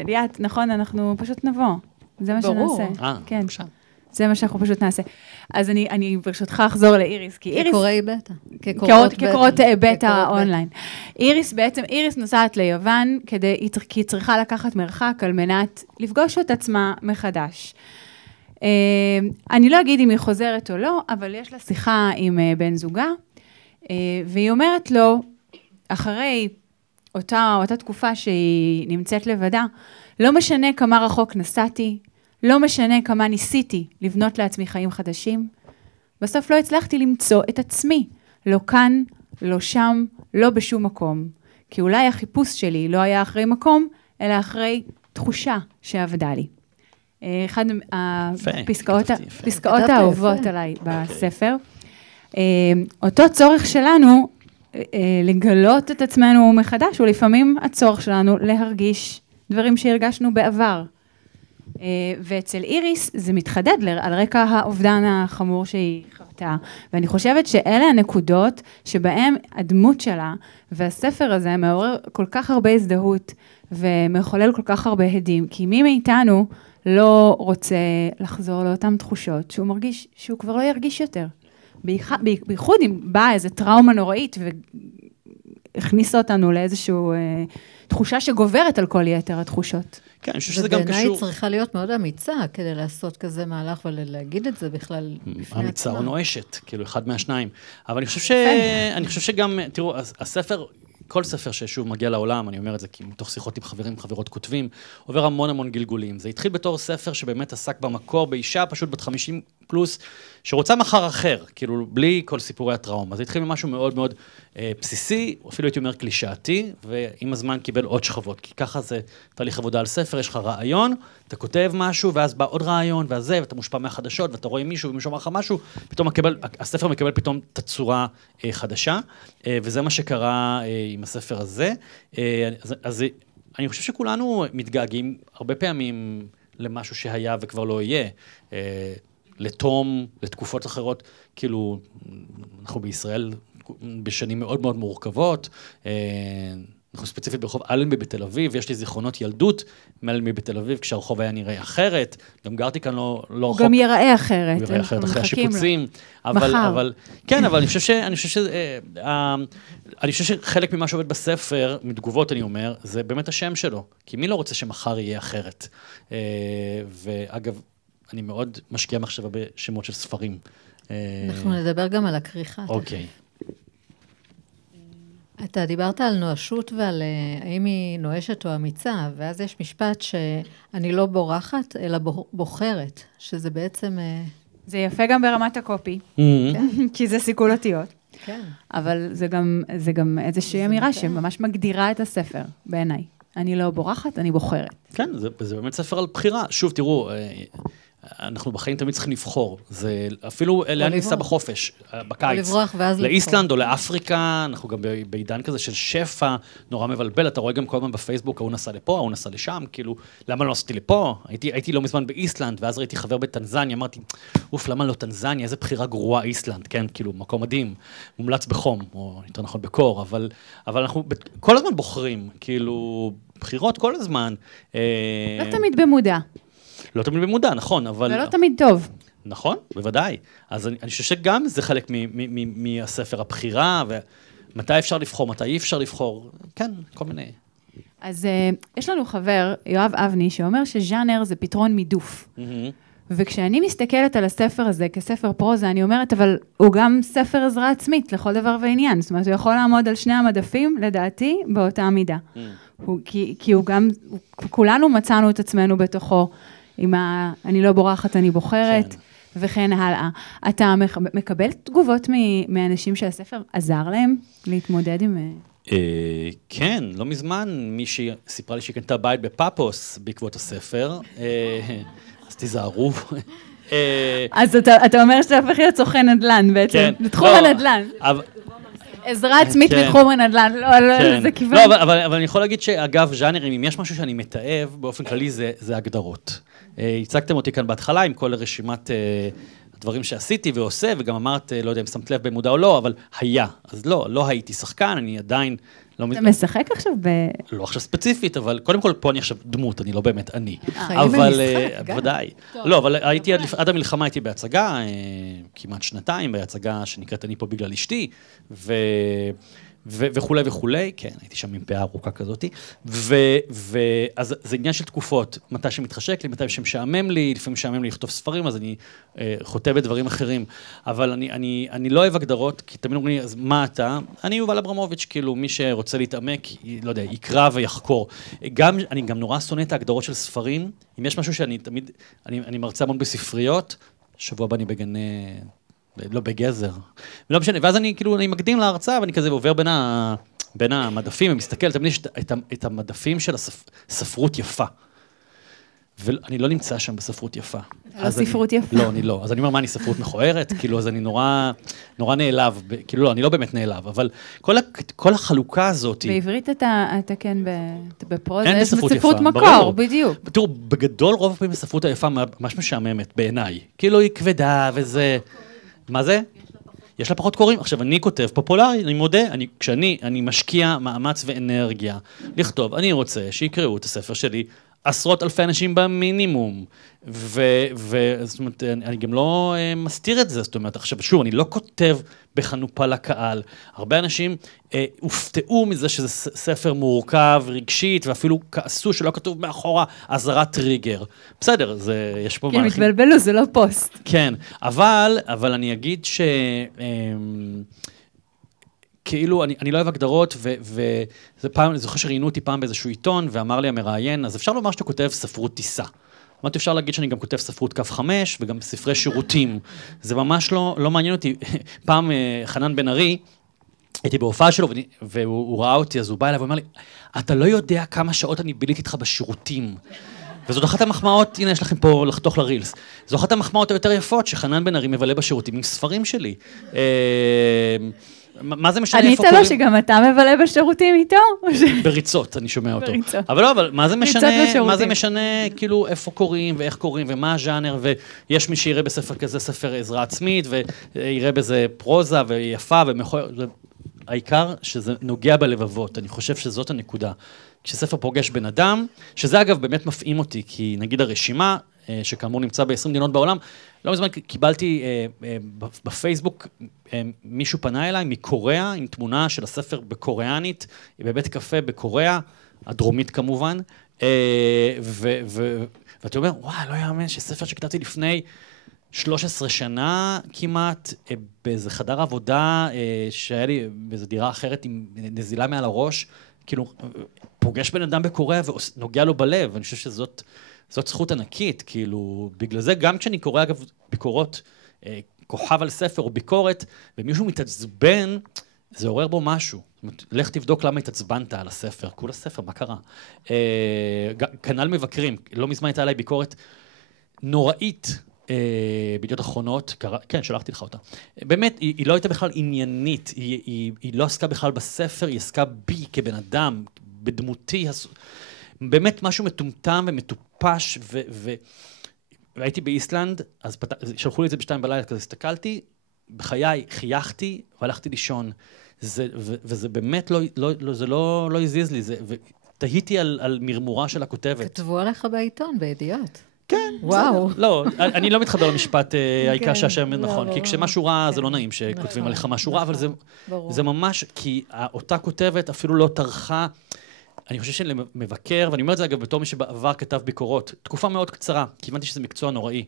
ליאת, נכון, אנחנו פשוט נבוא. זה מה שנעשה. כן, זה מה שאנחנו פשוט נעשה. אז אני ברשותך אחזור לאיריס, כי איריס... כקוראי בטא. כקורות בטא אונליין. איריס בעצם, איריס נוסעת ליוון, כי היא צריכה לקחת מרחק על מנת לפגוש את עצמה מחדש. אני לא אגיד אם היא חוזרת או לא, אבל יש לה שיחה עם בן זוגה, והיא אומרת לו, אחרי אותה תקופה שהיא נמצאת לבדה, לא משנה כמה רחוק נסעתי, לא משנה כמה ניסיתי לבנות לעצמי חיים חדשים, בסוף לא הצלחתי למצוא את עצמי, לא כאן, לא שם, לא בשום מקום, כי אולי החיפוש שלי לא היה אחרי מקום, אלא אחרי תחושה שעבדה לי. אחד הפסקאות האהובות עליי בספר. אותו צורך שלנו לגלות את עצמנו מחדש, ולפעמים הצורך שלנו להרגיש דברים שהרגשנו בעבר. ואצל איריס זה מתחדד על רקע האובדן החמור שהיא חוותה. ואני חושבת שאלה הנקודות שבהן הדמות שלה, והספר הזה מעורר כל כך הרבה הזדהות, ומחולל כל כך הרבה הדים, כי מי מאיתנו לא רוצה לחזור לאותן תחושות, שהוא מרגיש, שהוא כבר לא ירגיש יותר. בייחוד אם באה איזו טראומה נוראית, והכניסה אותנו לאיזושהי תחושה שגוברת על כל יתר התחושות. כן, אני חושב שזה גם קשור. ובעיניי צריכה להיות מאוד אמיצה כדי לעשות כזה מהלך ולהגיד את זה בכלל בפני עצמה. אמיצה או נואשת, כאילו אחד מהשניים. אבל אני חושב שגם, תראו, הספר, כל ספר ששוב מגיע לעולם, אני אומר את זה כי מתוך שיחות עם חברים, חברות כותבים, עובר המון גלגולים. זה התחיל בתור ספר שבאמת עסק במקור באישה, פשוט בת 50 פלוס, שרוצה מחר אחר, כאילו בלי כל סיפורי הטראומה. זה התחיל ממשהו מאוד בסיסי, אפילו הייתי אומר קלישאתי, ועם הזמן קיבל עוד שכבות, כי ככה זה תהליך עבודה על ספר, יש לך רעיון, אתה כותב משהו, ואז בא עוד רעיון, ואתה מושפע מהחדשות, ואתה רואה מישהו, ומישהו אמר לך משהו, פתאום הספר מקבל פתאום תצורה חדשה, וזה מה שקרה עם הספר הזה. אז אני חושב שכולנו מתגעגעים הרבה פעמים למשהו שהיה וכבר לא יהיה, לתום, לתקופות אחרות, כאילו, אנחנו בישראל בשנים מאוד מורכבות, אנחנו ספציפית ברחוב אלנבי בתל אביב, יש לי זיכרונות ילדות מאלנבי בתל אביב, כשהרחוב היה נראה אחרת, גם גרתי כאן לא רחוק. הוא גם ייראה אחרת. הוא ייראה אחרת אחרי השיפוצים. מחר. כן, אבל אני חושב שחלק ממה שעובד בספר, מתגובות אני אומר, זה באמת השם שלו, כי מי לא רוצה שמחר יהיה אחרת? ואגב, אני מאוד משקיע מחשבה בשמות של ספרים. אנחנו נדבר גם על הכריכה. אוקיי. אתה דיברת על נואשות ועל האם היא נואשת או אמיצה, ואז יש משפט שאני לא בורחת, אלא בוחרת, שזה בעצם... זה יפה גם ברמת הקופי, כי זה סיכול אותיות. כן. אבל זה גם איזושהי אמירה שממש מגדירה את הספר, בעיניי. אני לא בורחת, אני בוחרת. כן, זה באמת ספר על בחירה. שוב, תראו, אנחנו בחיים תמיד צריכים לבחור. זה אפילו לאן ניסע בחופש, בקיץ. לאיסלנד או לאפריקה, אנחנו גם בעידן כזה של שפע, נורא מבלבל. אתה רואה גם כל הזמן בפייסבוק, הוא נסע לפה, הוא נסע לשם, כאילו, למה לא נסעתי לפה? הייתי לא מזמן באיסלנד, ואז ראיתי חבר בטנזניה, אמרתי, אוף, למה לא טנזניה? איזה בחירה גרועה איסלנד, כן? כאילו, מקום מדהים, מומלץ בחום, או יותר נכון בקור, אבל אנחנו כל הזמן בוחרים, כאילו, בחירות כל הזמן. לא תמיד במודע. לא תמיד במודע, נכון, אבל... ולא תמיד טוב. נכון, בוודאי. אז אני חושב שגם זה חלק מהספר הבחירה, ומתי אפשר לבחור, מתי אי אפשר לבחור, כן, כל מיני. אז יש לנו חבר, יואב אבני, שאומר שז'אנר זה פתרון מידוף. וכשאני מסתכלת על הספר הזה כספר פרוזה, אני אומרת, אבל הוא גם ספר עזרה עצמית לכל דבר ועניין. זאת אומרת, הוא יכול לעמוד על שני המדפים, לדעתי, באותה מידה. כי הוא גם, כולנו מצאנו את עצמנו בתוכו, עם אני לא בורחת, אני בוחרת, וכן הלאה. אתה מקבל תגובות מאנשים שהספר עזר להם להתמודד עם... כן, לא מזמן מישהי סיפרה לי שהיא קנתה בית בפאפוס בעקבות הספר, אז תיזהרו. אז אתה אומר שאתה הופך להיות סוכן נדל"ן בעצם, לתחום הנדל"ן. עזרה עצמית בתחום הנדל"ן, לא, זה כיוון. לא, אבל אני יכול להגיד שאגב, ז'אנרים, אם יש משהו שאני מתאהב, באופן כללי זה הגדרות. הצגתם אותי כאן בהתחלה עם כל רשימת הדברים שעשיתי ועושה, וגם אמרת, לא יודע אם שמת לב במודע או לא, אבל היה. אז לא הייתי שחקן, אני עדיין לא... אתה משחק עכשיו לא עכשיו ספציפית, אבל קודם כל פה אני עכשיו דמות, אני לא באמת אני. חיים במשחק, גם. ודאי. לא, אבל עד המלחמה הייתי בהצגה, כמעט שנתיים, בהצגה שנקראת אני פה בגלל אשתי, וכולי וכולי, כן, הייתי שם עם פאה ארוכה כזאת, אז זה עניין של תקופות, מתי שמתחשק לי, מתי שמשעמם לי, לפעמים משעמם לי לכתוב ספרים, אז אני חוטא בדברים אחרים, אבל אני לא אוהב הגדרות, כי תמיד אומרים לי, אז מה אתה? אני יובל אברמוביץ', כאילו מי שרוצה להתעמק, לא יודע, יקרא ויחקור. אני גם נורא שונא את ההגדרות של ספרים, אם יש משהו שאני תמיד, אני מרצה המון בספריות, שבוע הבא אני בגני... לא בגזר. ולא משנה, ואז אני מקדים להרצאה, ואני כזה עובר בין המדפים, ומסתכל, תמיד יש את המדפים של הספרות יפה. ואני לא נמצא שם בספרות יפה. לא ספרות יפה. לא, אני לא. אז אני אומר, מה, אני ספרות מכוערת? כאילו, אז אני נורא נעלב. כאילו, לא, אני לא באמת נעלב, אבל כל החלוקה הזאת... בעברית אתה כן בפרוזה, אין בספרות יפה. בספרות מקור, בדיוק. תראו, בגדול רוב הפעמים הספרות היפה ממש משעממת בעיניי. כאילו, היא כבדה וזה... מה זה? יש לה פחות קוראים. עכשיו, אני כותב פופולרי, אני מודה, כשאני משקיע מאמץ ואנרגיה לכתוב, אני רוצה שיקראו את הספר שלי עשרות אלפי אנשים במינימום, זאת אומרת, אני גם לא מסתיר את זה, זאת אומרת, עכשיו, שוב, אני לא כותב בחנופה לקהל. הרבה אנשים הופתעו מזה שזה ספר מורכב, רגשית, ואפילו כעסו שלא כתוב מאחורה אזהרת טריגר. בסדר, יש פה... כן, מתבלבלו, זה לא פוסט. כן, אבל אני אגיד ש... כאילו, אני לא אוהב הגדרות, וזה פעם, אני זוכר שראיינו אותי פעם באיזשהו עיתון, ואמר לי המראיין, אז אפשר לומר שאתה כותב ספרות טיסה. אמרתי, אפשר להגיד שאני גם כותב ספרות קו 5, וגם ספרי שירותים. זה ממש לא מעניין אותי. פעם חנן בן ארי, הייתי בהופעה שלו, והוא ראה אותי, אז הוא בא אליי ואומר לי, אתה לא יודע כמה שעות אני ביליתי איתך בשירותים. וזאת אחת המחמאות, הנה יש לכם פה לחתוך לרילס, זו אחת המחמאות היותר יפות שחנן בן ארי מבלה בשירותים עם ספרים שלי. מה זה משנה איפה קוראים? ענית לו שגם אתה מבלה בשירותים איתו? בריצות, אני שומע אותו. בריצות. אבל מה זה משנה, כאילו, איפה קוראים ואיך קוראים ומה הז'אנר, ויש מי שיראה בספר כזה ספר עזרה עצמית, ויראה בזה פרוזה ויפה ומכוערת. העיקר שזה נוגע בלבבות, אני חושב שזאת הנקודה. כשספר פוגש בן אדם, שזה אגב באמת מפעים אותי, כי נגיד הרשימה, שכאמור נמצא ב-20 מדינות בעולם, לא מזמן קיבלתי בפייסבוק, מישהו פנה אליי מקוריאה, עם תמונה של הספר בקוריאנית, בבית קפה בקוריאה, הדרומית כמובן, ואתה אומר, וואי, לא יאמן שספר שכתבתי לפני 13 שנה כמעט, באיזה חדר עבודה, שהיה לי באיזו דירה אחרת עם נזילה מעל הראש, כאילו, פוגש בן אדם בקוריאה ונוגע לו בלב, ואני חושב שזאת זכות ענקית, כאילו, בגלל זה גם כשאני קורא, אגב, ביקורות, כוכב על ספר או ביקורת, ומישהו מתעצבן, זה עורר בו משהו. זאת אומרת, לך תבדוק למה התעצבנת על הספר, כול הספר, מה קרה? כנ"ל מבקרים, לא מזמן הייתה עליי ביקורת נוראית, בידיעות אחרונות, כן, שלחתי לך אותה. באמת, היא לא הייתה בכלל עניינית, היא לא עסקה בכלל בספר, היא עסקה בי כבן אדם, בדמותי, באמת משהו מטומטם ומטופש, והייתי באיסלנד, אז שלחו לי את זה ב-2 בלילה, כזה הסתכלתי, בחיי חייכתי והלכתי לישון, וזה באמת זה לא הזיז לי, ותהיתי על מרמורה של הכותבת. כתבו עליך בעיתון, בידיעות. כן, וואו. לא, אני לא מתחבר למשפט העיקר שהשם נכון, כי כשמשהו רע זה לא נעים שכותבים עליך משהו רע, אבל זה ממש, כי אותה כותבת אפילו לא טרחה, אני חושב שלמבקר, ואני אומר את זה אגב בתור מי שבעבר כתב ביקורות, תקופה מאוד קצרה, כי הבנתי שזה מקצוע נוראי,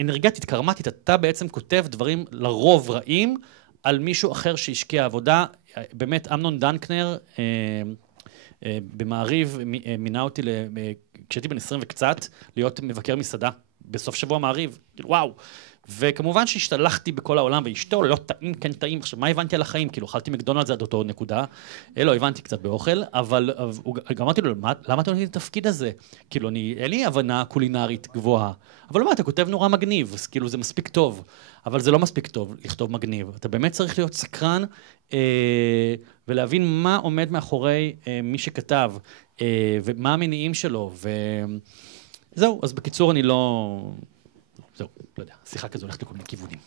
אנרגטית, קרמטית, אתה בעצם כותב דברים לרוב רעים, על מישהו אחר שהשקיע עבודה, באמת אמנון דנקנר, במעריב מינה אותי, כשהייתי בן 20 וקצת, להיות מבקר מסעדה, בסוף שבוע מעריב, וואו. וכמובן שהשתלחתי בכל העולם, ואשתו לא טעים, כן טעים. עכשיו, מה הבנתי על החיים? כאילו, אכלתי מקדונלדס עד אותו נקודה. לא, הבנתי קצת באוכל, אבל אמרתי לו, למה אתה נותן את התפקיד הזה? כאילו, אין לי הבנה קולינרית גבוהה. אבל לא, אתה כותב נורא מגניב, אז כאילו, זה מספיק טוב. אבל זה לא מספיק טוב לכתוב מגניב. אתה באמת צריך להיות סקרן, ולהבין מה עומד מאחורי מי שכתב, ומה המניעים שלו, וזהו. אז בקיצור, אני לא... זהו, לא יודע, שיחה כזו הולכת לכל מיני כיוונים.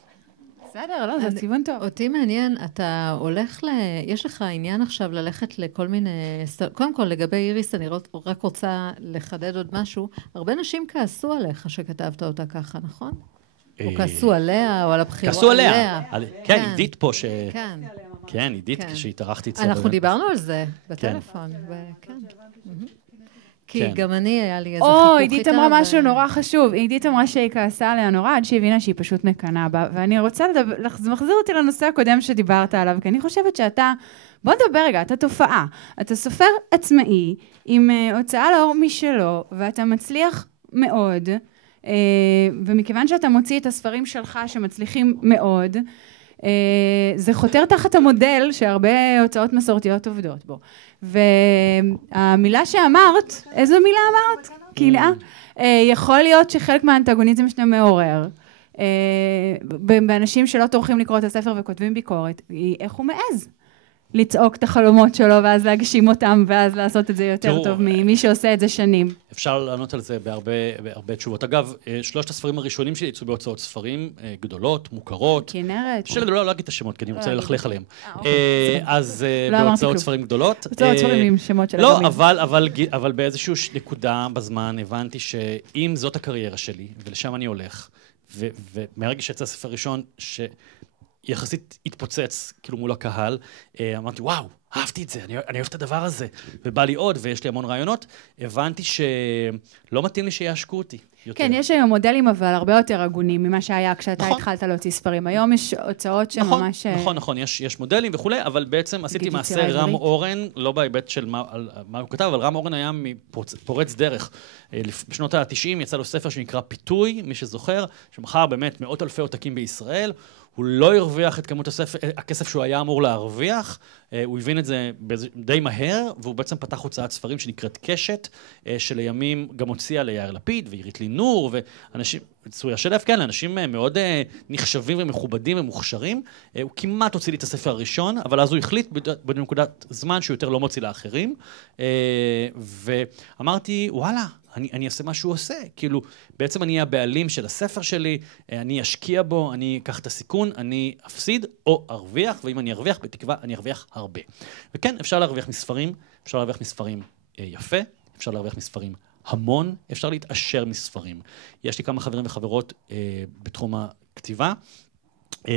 בסדר, לא, זה ציוון טוב. אותי מעניין, אתה הולך יש לך עניין עכשיו ללכת לכל מיני... קודם כל, לגבי איריס, אני רק רוצה לחדד עוד משהו. הרבה נשים כעסו עליך שכתבת אותה ככה, נכון? או כעסו עליה, או על הבחירות עליה. כעסו עליה. כן, עידית פה ש... כן, עידית כשהתארחתי אצלו. אנחנו דיברנו על זה בטלפון. כן. כי גם אני, היה לי איזה חיכוך איתה. עידית אמרה משהו נורא חשוב. עידית אמרה שהיא כעסה עליה נורא, עד שהיא הבינה שהיא פשוט מקנה בה. ואני רוצה זה מחזיר אותי לנושא הקודם שדיברת עליו, כי אני חושבת שאתה, בוא נדבר רגע, אתה תופעה. אתה סופר עצמאי, עם הוצאה לאור משלו, ואתה מצליח מאוד, ומכיוון שאתה מוציא את הספרים שלך שמצליחים מאוד, זה חותר תחת המודל שהרבה הוצאות מסורתיות עובדות בו. והמילה שאמרת, איזו מילה אמרת? קהילה? יכול להיות שחלק מהאנטגוניזם שאתה מעורר, באנשים שלא טורחים לקרוא את הספר וכותבים ביקורת, איך הוא מעז? לצעוק את החלומות שלו, ואז להגשים אותם, ואז לעשות את זה יותר טוב ממי שעושה את זה שנים? אפשר לענות על זה בהרבה תשובות. אגב, שלושת הספרים הראשונים שלי יצאו בהוצאות ספרים גדולות, מוכרות. כנרת. לא אגיד את השמות, כי אני רוצה ללכלך עליהם. אז בהוצאות ספרים גדולות. הוצאות ספרים עם שמות של לא, אבל באיזושהי נקודה בזמן הבנתי שאם זאת הקריירה שלי, ולשם אני הולך, ומהרגע שיצא הספר ראשון, יחסית התפוצץ, כאילו מול הקהל, אמרתי, וואו, אהבתי את זה, אני אוהב את הדבר הזה, ובא לי עוד, ויש לי המון רעיונות, הבנתי שלא מתאים לי שיעשקו אותי יותר. כן, יש היום מודלים, אבל הרבה יותר הגונים ממה שהיה כשאתה התחלת להוציא ספרים. היום יש הוצאות שממש... נכון, יש מודלים וכולי, אבל בעצם עשיתי מעשה רם אורן, לא בהיבט של מה הוא כתב, אבל רם אורן היה פורץ דרך. בשנות ה-90 יצא לו ספר שנקרא פיתוי, מי שזוכר, שמחר באמת מאות אלפי עותקים בישראל, הוא לא הרוויח את כמות הכסף שהוא היה אמור להרוויח, הוא הבין את זה די מהר, והוא בעצם פתח הוצאת ספרים שנקראת קשת, שלימים גם הוציאה ליאיר לפיד, ועירית לינור, ואנשים, צרויה שלף, כן, לאנשים מאוד נחשבים ומכובדים ומוכשרים. הוא כמעט הוציא לי את הספר הראשון, אבל אז הוא החליט בנקודת זמן שהוא יותר לא מוציא לאחרים, ואמרתי, וואלה, אני אעשה מה שהוא עושה, כאילו, בעצם אני הבעלים של הספר שלי, אני אשקיע בו, אני אקח את הסיכון, אני אפסיד או ארוויח, ואם אני ארוויח, בתקווה אני ארוויח הרבה. וכן, אפשר להרוויח מספרים, אפשר להרוויח מספרים יפה, אפשר להרוויח מספרים המון, אפשר להתעשר מספרים. יש לי כמה חברים וחברות בתחום הכתיבה,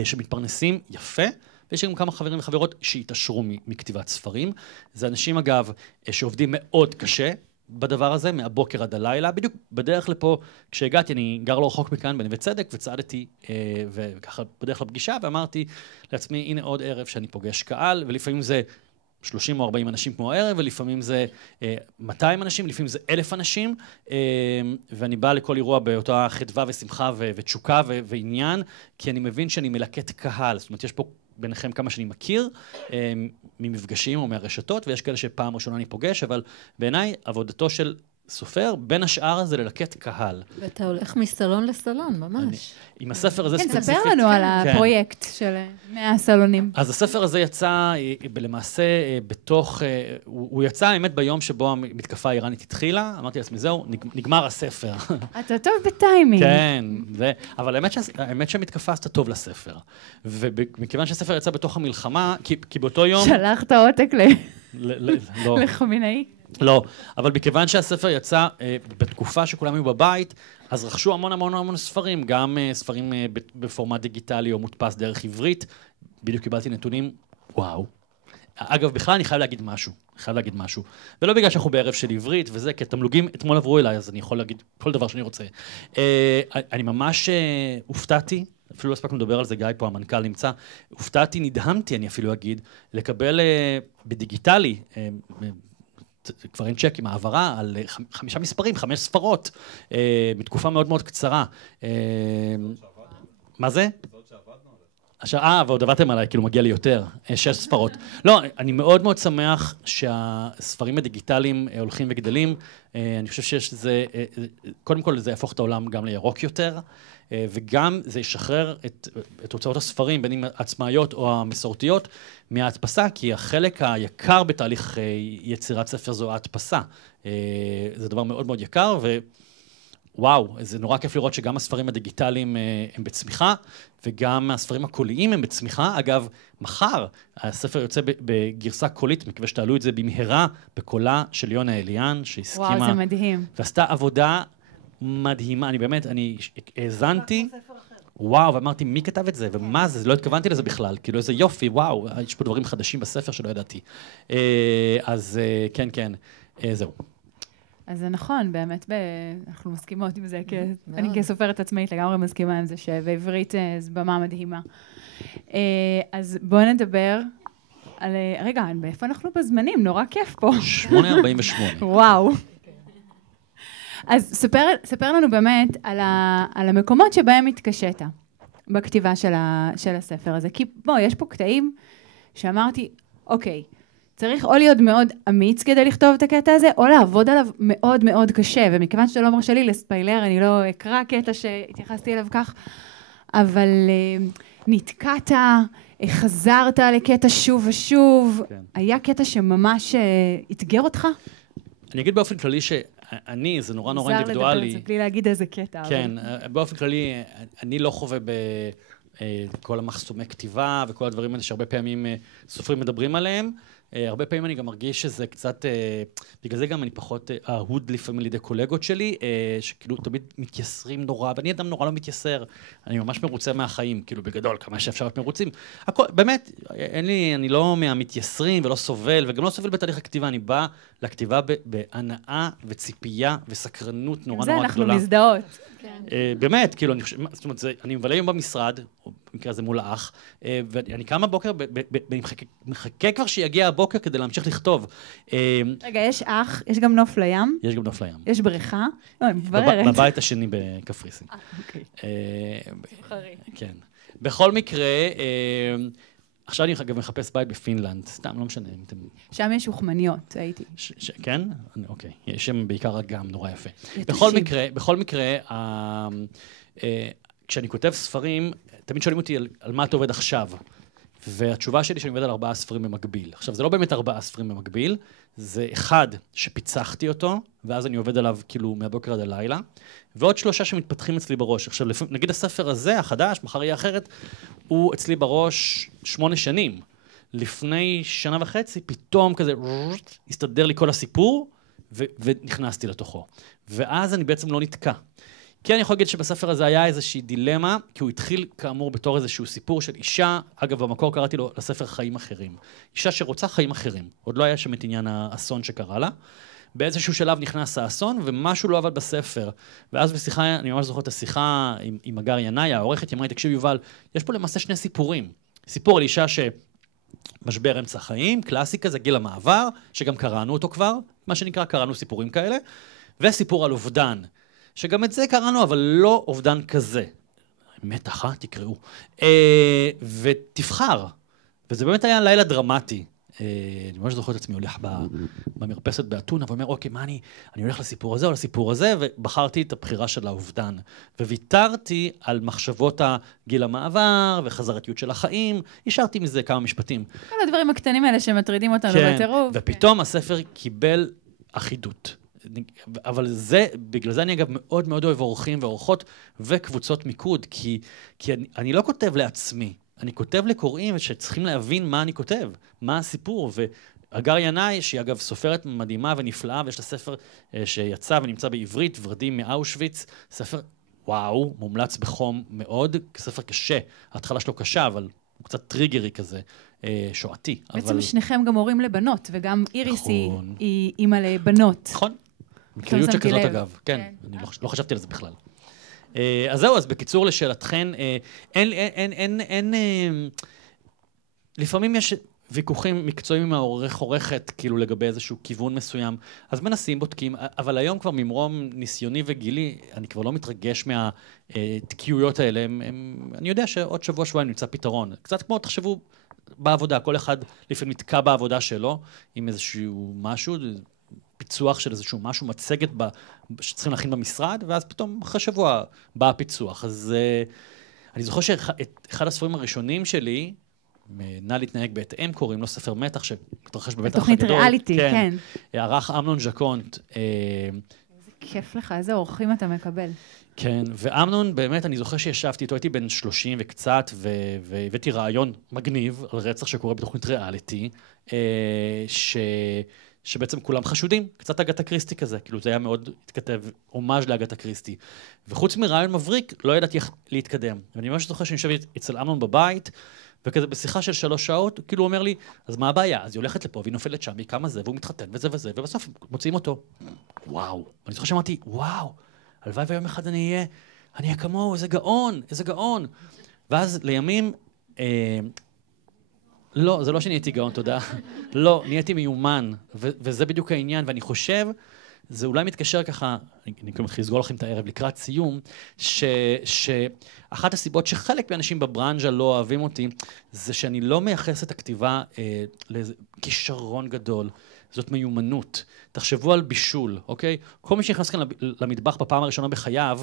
שמתפרנסים יפה, ויש גם כמה חברים וחברות שהתעשרו מכתיבת ספרים. זה אנשים, אגב, שעובדים מאוד קשה, בדבר הזה, מהבוקר עד הלילה, בדיוק בדרך לפה, כשהגעתי, אני גר לא רחוק מכאן בנווה צדק, וצעדתי וככה בדרך לפגישה, ואמרתי לעצמי, הנה עוד ערב שאני פוגש קהל, ולפעמים זה 30 או 40 אנשים כמו הערב, ולפעמים זה 200 אנשים, לפעמים זה 1,000 אנשים, ואני בא לכל אירוע באותה חדווה ושמחה ותשוקה ועניין, כי אני מבין שאני מלקט קהל, זאת אומרת, יש פה ביניכם כמה שאני מכיר, ממפגשים או מהרשתות, ויש כאלה שפעם ראשונה אני פוגש, אבל בעיניי עבודתו של סופר, בין השאר זה ללקט קהל. ואתה הולך מסלון לסלון, ממש. עם הספר הזה ספציפית... כן, ספר לנו על הפרויקט של 100 הסלונים. אז הספר הזה יצא למעשה בתוך... הוא יצא, האמת, ביום שבו המתקפה האיראנית התחילה, אמרתי לעצמי, זהו, נגמר הספר. אתה טוב בטיימינג. כן, אבל האמת שהמתקפה עשתה טוב לספר. ומכיוון שהספר יצא בתוך המלחמה, כי באותו יום... שלחת עותק לחמינאי. לא, אבל מכיוון שהספר יצא בתקופה שכולם היו בבית, אז רכשו המון ספרים, גם ספרים בפורמט דיגיטלי או מודפס דרך עברית. בדיוק קיבלתי נתונים, וואו. אגב, בכלל אני חייב להגיד משהו. ולא בגלל שאנחנו בערב של עברית וזה, כי התמלוגים אתמול עברו אליי, אז אני יכול להגיד כל דבר שאני רוצה. אני ממש הופתעתי, אפילו לא הספקנו לדבר על זה, גיא פה, המנכ"ל נמצא, הופתעתי, נדהמתי, אני אפילו אגיד, לקבל בדיגיטלי, כבר אין צ'ק עם העברה על 5 מספרים, 5 ספרות, בתקופה מאוד מאוד קצרה. מה זה? ועוד עבדתם עליי, כאילו מגיע לי יותר, 6 ספרות. לא, אני מאוד מאוד שמח שהספרים הדיגיטליים הולכים וגדלים. אני חושב שיש זה, קודם כל זה יהפוך את העולם גם לירוק יותר, וגם זה ישחרר את הוצאות הספרים, בין אם העצמאיות או המסורתיות, מההדפסה, כי החלק היקר בתהליך יצירת ספר זו ההדפסה. זה דבר מאוד מאוד יקר, וואו, זה נורא כיף לראות שגם הספרים הדיגיטליים הם בצמיחה, וגם הספרים הקוליים הם בצמיחה. אגב, מחר הספר יוצא בגרסה קולית, מקווה שתעלו את זה במהרה, בקולה של יונה אליאן, שהסכימה... וואו, זה מדהים. ועשתה עבודה מדהימה, אני האזנתי, וואו, ואמרתי, מי כתב את זה, ומה זה, לא התכוונתי לזה בכלל, כאילו איזה יופי, וואו, יש פה דברים חדשים בספר שלא ידעתי. אז כן, זהו. אז זה נכון, באמת, אנחנו מסכימות עם זה, אני כסופרת עצמאית לגמרי מסכימה עם זה, שבעברית זו במה מדהימה. אז בואו נדבר על, רגע, איפה אנחנו בזמנים? נורא כיף פה. 8:48. וואו. אז ספר לנו באמת על המקומות שבהם התקשית בכתיבה של הספר הזה. כי בוא, יש פה קטעים שאמרתי, אוקיי, צריך או להיות מאוד אמיץ כדי לכתוב את הקטע הזה, או לעבוד עליו מאוד מאוד קשה, ומכיוון שאתה לא מרשה לי לספיילר, אני לא אקרא קטע שהתייחסתי אליו כך, אבל נתקעת, חזרת לקטע שוב ושוב, כן. היה קטע שממש אתגר אותך? אני אגיד באופן כללי שאני, זה נורא נורא אינדיבידואלי. מוזר לדבר את זה בלי להגיד איזה קטע. כן, באופן כללי, אני לא חווה בכל המחסומי כתיבה וכל הדברים האלה שהרבה פעמים סופרים מדברים עליהם. הרבה פעמים אני גם מרגיש שזה קצת, בגלל זה גם אני פחות אהוד לפעמים לידי קולגות שלי, שכאילו תמיד מתייסרים נורא, ואני אדם נורא לא מתייסר, אני ממש מרוצה מהחיים, כאילו בגדול, כמה שאפשר להיות מרוצים. הכל, באמת, אני לא מהמתייסרים ולא סובל, וגם לא סובל בתהליך הכתיבה, אני בא לכתיבה בהנאה וציפייה וסקרנות נורא נורא גדולה. זה אנחנו מזדהות. באמת, כאילו, זאת אומרת, אני מבלה היום במשרד, או במקרה הזה מול האח, ואני קם בבוקר, מחכה כבר שיגיע הבוקר כדי להמשיך לכתוב. רגע, יש אח, יש גם נוף לים? יש גם נוף לים. יש בריכה? לא, אני מבררת. בבית השני בקפריסין. אוקיי. זוכרי. כן. בכל מקרה, עכשיו אני גם מחפש בית בפינלנד, סתם, לא משנה אם אתם... שם יש שוחמניות, הייתי. כן? אוקיי. יש שם בעיקר אגם, נורא יפה. יתושים. בכל מקרה, כשאני כותב ספרים, תמיד שואלים אותי על מה אתה עובד עכשיו. והתשובה שלי שאני עובד על 4 ספרים במקביל. עכשיו, זה לא באמת 4 ספרים במקביל, זה אחד שפיצחתי אותו, ואז אני עובד עליו כאילו מהבוקר עד הלילה, ועוד 3 שמתפתחים אצלי בראש. עכשיו, נגיד הספר הזה, החדש, מחר יהיה אחרת, הוא אצלי בראש 8 שנים. לפני 1.5 שנה, פתאום כזה, הסתדר לי כל הסיפור, ונכנסתי לתוכו. ואז אני בעצם לא נתקע. כן, אני יכול להגיד שבספר הזה היה איזושהי דילמה, כי הוא התחיל כאמור בתור איזשהו סיפור של אישה, אגב, במקור קראתי לו לספר חיים אחרים. אישה שרוצה חיים אחרים. עוד לא היה שם את עניין האסון שקרה לה. באיזשהו שלב נכנס האסון, ומשהו לא עבד בספר. ואז בשיחה, אני ממש זוכר את השיחה עם הגר ינאי, העורכת, היא אמרה לי, תקשיב יובל, יש פה למעשה 2 סיפורים. סיפור על אישה שמשבר אמצע חיים, קלאסיקה, זה גיל המעבר, שגם קראנו אותו כבר, מה שנקרא, קראנו סיפורים כאלה, וסיפור על אובדן. שגם את זה קראנו, אבל לא אובדן כזה. מתח, תקראו. ותבחר. וזה באמת היה לילה דרמטי. אני ממש זוכר את עצמי הולך במרפסת באתונה, ואומר, אוקיי, מה אני הולך לסיפור הזה או לסיפור הזה, ובחרתי את הבחירה של האובדן. וויתרתי על מחשבות הגיל המעבר וחזרתיות של החיים, השארתי מזה כמה משפטים. כל הדברים הקטנים האלה שמטרידים אותנו בטירוף. ופתאום הספר קיבל אחידות. אבל בגלל זה אני אגב מאוד מאוד אוהב אורחים ואורחות וקבוצות מיקוד, כי אני לא כותב לעצמי, אני כותב לקוראים שצריכים להבין מה אני כותב, מה הסיפור, והגר ינאי, שהיא אגב סופרת מדהימה ונפלאה, ויש לה ספר שיצא ונמצא בעברית, ורדים מאושוויץ, ספר וואו, מומלץ בחום מאוד, ספר קשה, ההתחלה שלו קשה, אבל הוא קצת טריגרי כזה, שואתי. בעצם שניכם גם הורים לבנות, וגם איריס היא אימא לבנות. נכון. מקריות שכזאת אגב, כן, אני לא חשבתי על זה בכלל. אז זהו, אז בקיצור לשאלתכן, לפעמים יש ויכוחים מקצועיים עם העורך-עורכת, כאילו לגבי איזשהו כיוון מסוים, אז מנסים, בודקים, אבל היום כבר ממרום ניסיוני וגילי, אני כבר לא מתרגש מהתקיעויות האלה, אני יודע שעוד שבוע-שבועיים נמצא פתרון. קצת כמו, תחשבו, בעבודה, כל אחד לפעמים נתקע בעבודה שלו, עם איזשהו משהו, פיצוח של איזשהו משהו, מצגת שצריכים להכין במשרד, ואז פתאום אחרי שבוע בא הפיצוח. אז אני זוכר שאחד הספרים הראשונים שלי, נא להתנהג בהתאם, קוראים לו ספר מתח, שמתרחש בבית הגדול. תוכנית ריאליטי, כן. ערך אמנון ז'קונט. איזה כיף לך, איזה אורחים אתה מקבל. כן, ואמנון, באמת, אני זוכר שישבתי איתו, הייתי בן 30 וקצת, והבאתי רעיון מגניב על רצח שקורה בתוכנית ריאליטי, שבעצם כולם חשודים, קצת אגתה קריסטי כזה, כאילו זה היה מאוד התכתב הומאז' לאגתה קריסטי. וחוץ מרעיון מבריק, לא ידעתי איך להתקדם. ואני ממש זוכר שאני יושב אצל אמנון בבית, וכזה בשיחה של 3 שעות, כאילו הוא אומר לי, אז מה הבעיה? אז היא הולכת לפה, והיא נופלת שם, והיא כמה זה, והוא מתחתן וזה וזה, ובסוף מוצאים אותו. וואו. ואני זוכר שאמרתי, וואו, הלוואי ויום אחד אני אהיה כמוהו, איזה גאון, איזה גאון. ואז לימים, לא, זה לא שנהייתי גאון, תודה. לא, נהייתי מיומן, וזה בדיוק העניין, ואני חושב, זה אולי מתקשר ככה, אני מתחיל לסגור לכם את הערב לקראת סיום, שאחת הסיבות שחלק מהאנשים בברנז'ה לא אוהבים אותי, זה שאני לא מייחס את הכתיבה לכישרון גדול, זאת מיומנות. תחשבו על בישול, אוקיי? כל מי שנכנס כאן למטבח בפעם הראשונה בחייו,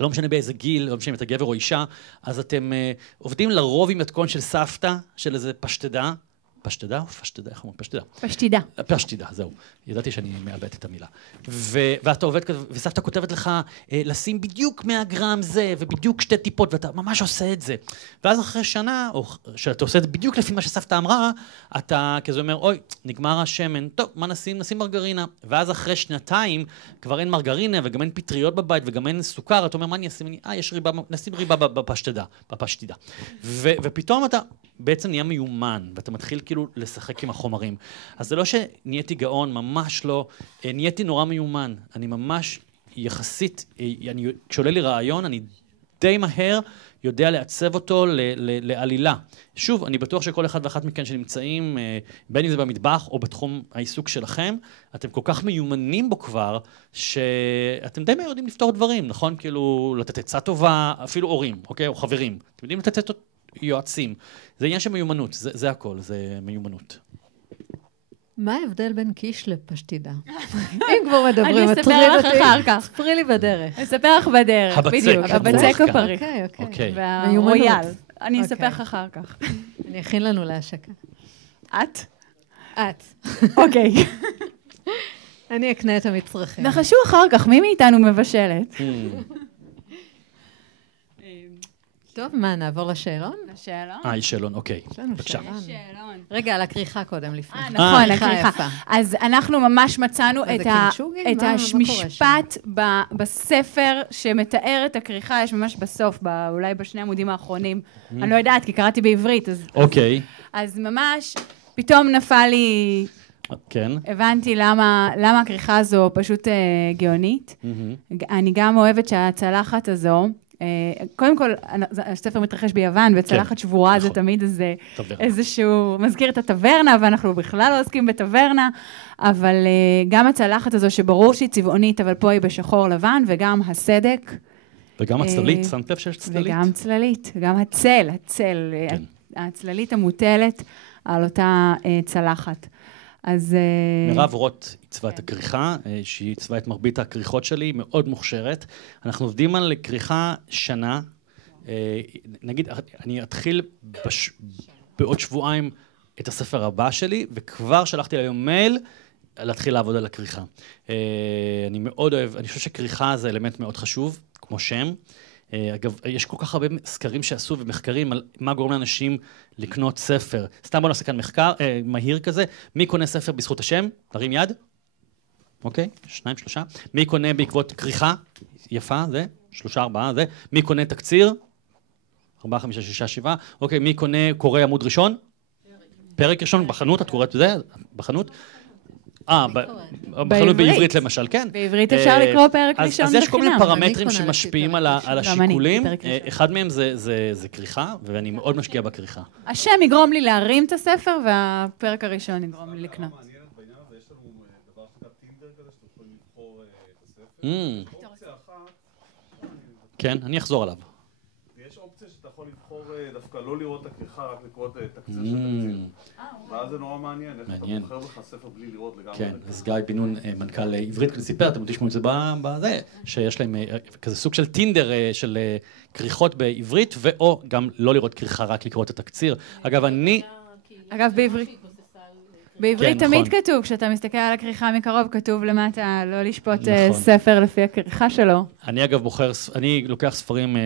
לא משנה באיזה גיל, לא משנה אם אתה גבר או אישה, אז אתם עובדים לרוב עם מתכון של סבתא, של איזה פשטדה. פשטדה או פשטדה? איך אומרים? פשטדה. פשטידה. פשטידה, זהו. ידעתי שאני מאבד את המילה. ואתה עובד כזה, וסבתא כותבת לך, לשים בדיוק 100 גרם זה, ובדיוק 2 טיפות, ואתה ממש עושה את זה. ואז אחרי שנה, או שאתה עושה את זה בדיוק לפי מה שסבתא אמרה, אתה כזה אומר, אוי, נגמר השמן, טוב, מה נשים? נשים מרגרינה. ואז אחרי 2 כבר אין מרגרינה, וגם אין פטריות בבית, וגם אין סוכר, אתה אומר, מה אני אשים? יש ריבה, נשים ריבה בפשטידה. ופתאום אתה בעצם נהיה מיומן, ואתה מתחיל כאילו לשחק עם החומרים. אז זה לא שנהייתי גאון, ממש לא, נהייתי נורא מיומן. אני ממש יחסית, כשעולה לי רעיון, אני די מהר יודע לעצב אותו לעלילה. שוב, אני בטוח שכל אחד ואחת מכן שנמצאים, בין אם זה במטבח או בתחום העיסוק שלכם, אתם כל כך מיומנים בו כבר, שאתם די מהר יודעים לפתור דברים, נכון? כאילו, לתת עצה טובה, אפילו הורים, אוקיי? או חברים. אתם יודעים לתת יועצים. זה עניין של מיומנות, זה הכל, זה מיומנות. מה ההבדל בין קיש לפשטידה? אם כבר מדברים, אני אספר לך אחר כך. ספרי לי בדרך. אני אספר לך בדרך, בדיוק. הבצק הפריך. אוקיי. והרויאל. אני אספר לך אחר כך. אני אכין לנו להשקה. את? את. אוקיי. אני אקנה את המצרכים. נחשו אחר כך, מי מאיתנו מבשלת? טוב, מה, נעבור לשאלון? לשאלון? יש שאלון, אוקיי. בבקשה. שאלון. רגע, על הכריכה קודם לפני. נכון, הכריכה. אז אנחנו ממש מצאנו את המשפט בספר שמתאר את הכריכה, יש ממש בסוף, אולי בשני עמודים האחרונים. אני לא יודעת, כי קראתי בעברית. אוקיי. אז ממש, פתאום נפל לי... כן. הבנתי למה הכריכה הזו פשוט גאונית. אני גם אוהבת שהצלחת הזו, קודם כל, הספר מתרחש ביוון, וצלחת שבורה זה תמיד איזשהו, מזכיר את הטברנה, ואנחנו בכלל לא עוסקים בטברנה, אבל גם הצלחת הזו שברור שהיא צבעונית, אבל פה היא בשחור לבן, וגם הסדק. וגם הצללית, שמת לב שיש צללית? וגם צללית, וגם הצללית המוטלת על אותה צלחת. אז... מירב רוט עיצבה את הכריכה, שהיא עיצבה את מרבית הכריכות שלי, מאוד מוכשרת. אנחנו עובדים על כריכה שנה. נגיד, אני אתחיל בעוד שבועיים את הספר הבא שלי, וכבר שלחתי היום מייל להתחיל לעבוד על הכריכה. אני מאוד אוהב, אני חושב שכריכה זה אלמנט מאוד חשוב, כמו שם. אגב, יש כל כך הרבה סקרים שעשו ומחקרים על מה גורם לאנשים לקנות ספר. סתם בוא נעשה כאן מחקר מהיר כזה. מי קונה ספר בזכות השם? תרים יד. אוקיי, 2, 3. מי קונה בעקבות כריכה? יפה, זה. 3, 4, זה. מי קונה תקציר? 4, 5, 6, 7. אוקיי, מי קונה קורא עמוד ראשון? פרק ראשון בחנות, את קוראת זה? בחנות? בחנות בעברית למשל, כן. בעברית אפשר לקרוא פרק ראשון בחינם. אז יש כל מיני פרמטרים שמשפיעים על השיקולים. אחד מהם זה כריכה, ואני מאוד משקיע בכריכה. השם יגרום לי להרים את הספר, והפרק הראשון יגרום לי לקנות. בעניין הזה יש לנו דבר שנקרא טינדר כזה, שאתם יכולים לבחור את הספר. אופציה אחת... כן, אני אחזור עליו. יש אופציה שאתה יכול לבחור דווקא לא לראות את הכריכה, רק לקרוא את התקציר של התקציר. ואז זה נורא מעניין, איך אתה בוחר לך ספר בלי לראות לגמרי. כן, אז גיא בן נון, מנכ"ל עברית, סיפר, אתם תשמעו את זה בזה, שיש להם כזה סוג של טינדר של כריכות בעברית, ואו גם לא לראות כריכה, רק לקרוא את התקציר. אגב, בעברית תמיד כתוב, כשאתה מסתכל על הכריכה מקרוב, כתוב למטה לא לשפוט ספר לפי הכריכה שלו. אני אגב אני לוקח ספרים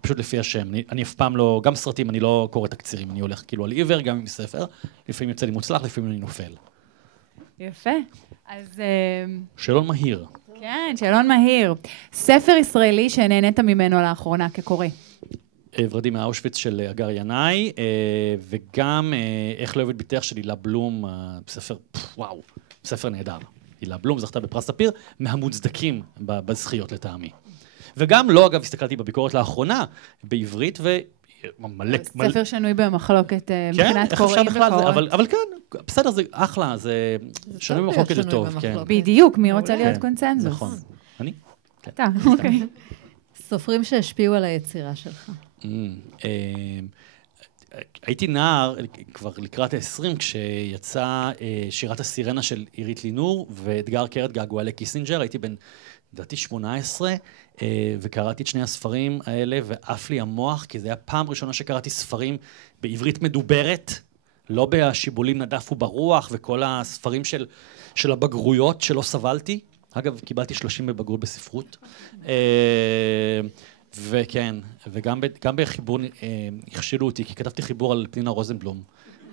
פשוט לפי השם. אני אף פעם לא, גם סרטים, אני לא קורא תקצירים, אני הולך כאילו על עיוור, גם עם ספר. לפעמים יוצא לי מוצלח, לפעמים אני נופל. יפה. אז... שאלון מהיר. כן, שאלון מהיר. ספר ישראלי שנהנית ממנו לאחרונה כקורא. ורדים מהאושוויץ של אגר ינאי, וגם איך לא אוהבת ביתך של הילה בלום, בספר, וואו, בספר נהדר. הילה בלום זכתה בפרס ספיר, מהמוצדקים בזכיות לטעמי. וגם לא, אגב, הסתכלתי בביקורת לאחרונה, בעברית, ומלא... ספר שנוי במחלוקת מבחינת קוראים וקוראות. אבל כן, בסדר, זה אחלה, זה שנוי במחלוקת זה טוב, כן. בדיוק, מי רוצה להיות קונצנזוס? נכון. אני? אתה, אוקיי. סופרים שהשפיעו על היצירה שלך. הייתי נער כבר לקראת ה-20 כשיצא שירת הסירנה של עירית לינור ואתגר קרת געגועה לקיסינג'ר, הייתי בן לדעתי 18 וקראתי את שני הספרים האלה ועף לי המוח, כי זה היה פעם ראשונה שקראתי ספרים בעברית מדוברת, לא בשיבולים נדף וברוח וכל הספרים של הבגרויות שלא סבלתי. אגב, קיבלתי 30 בבגרות בספרות. וכן, וגם בחיבור הכשילו אותי, כי כתבתי חיבור על פנינה רוזנבלום,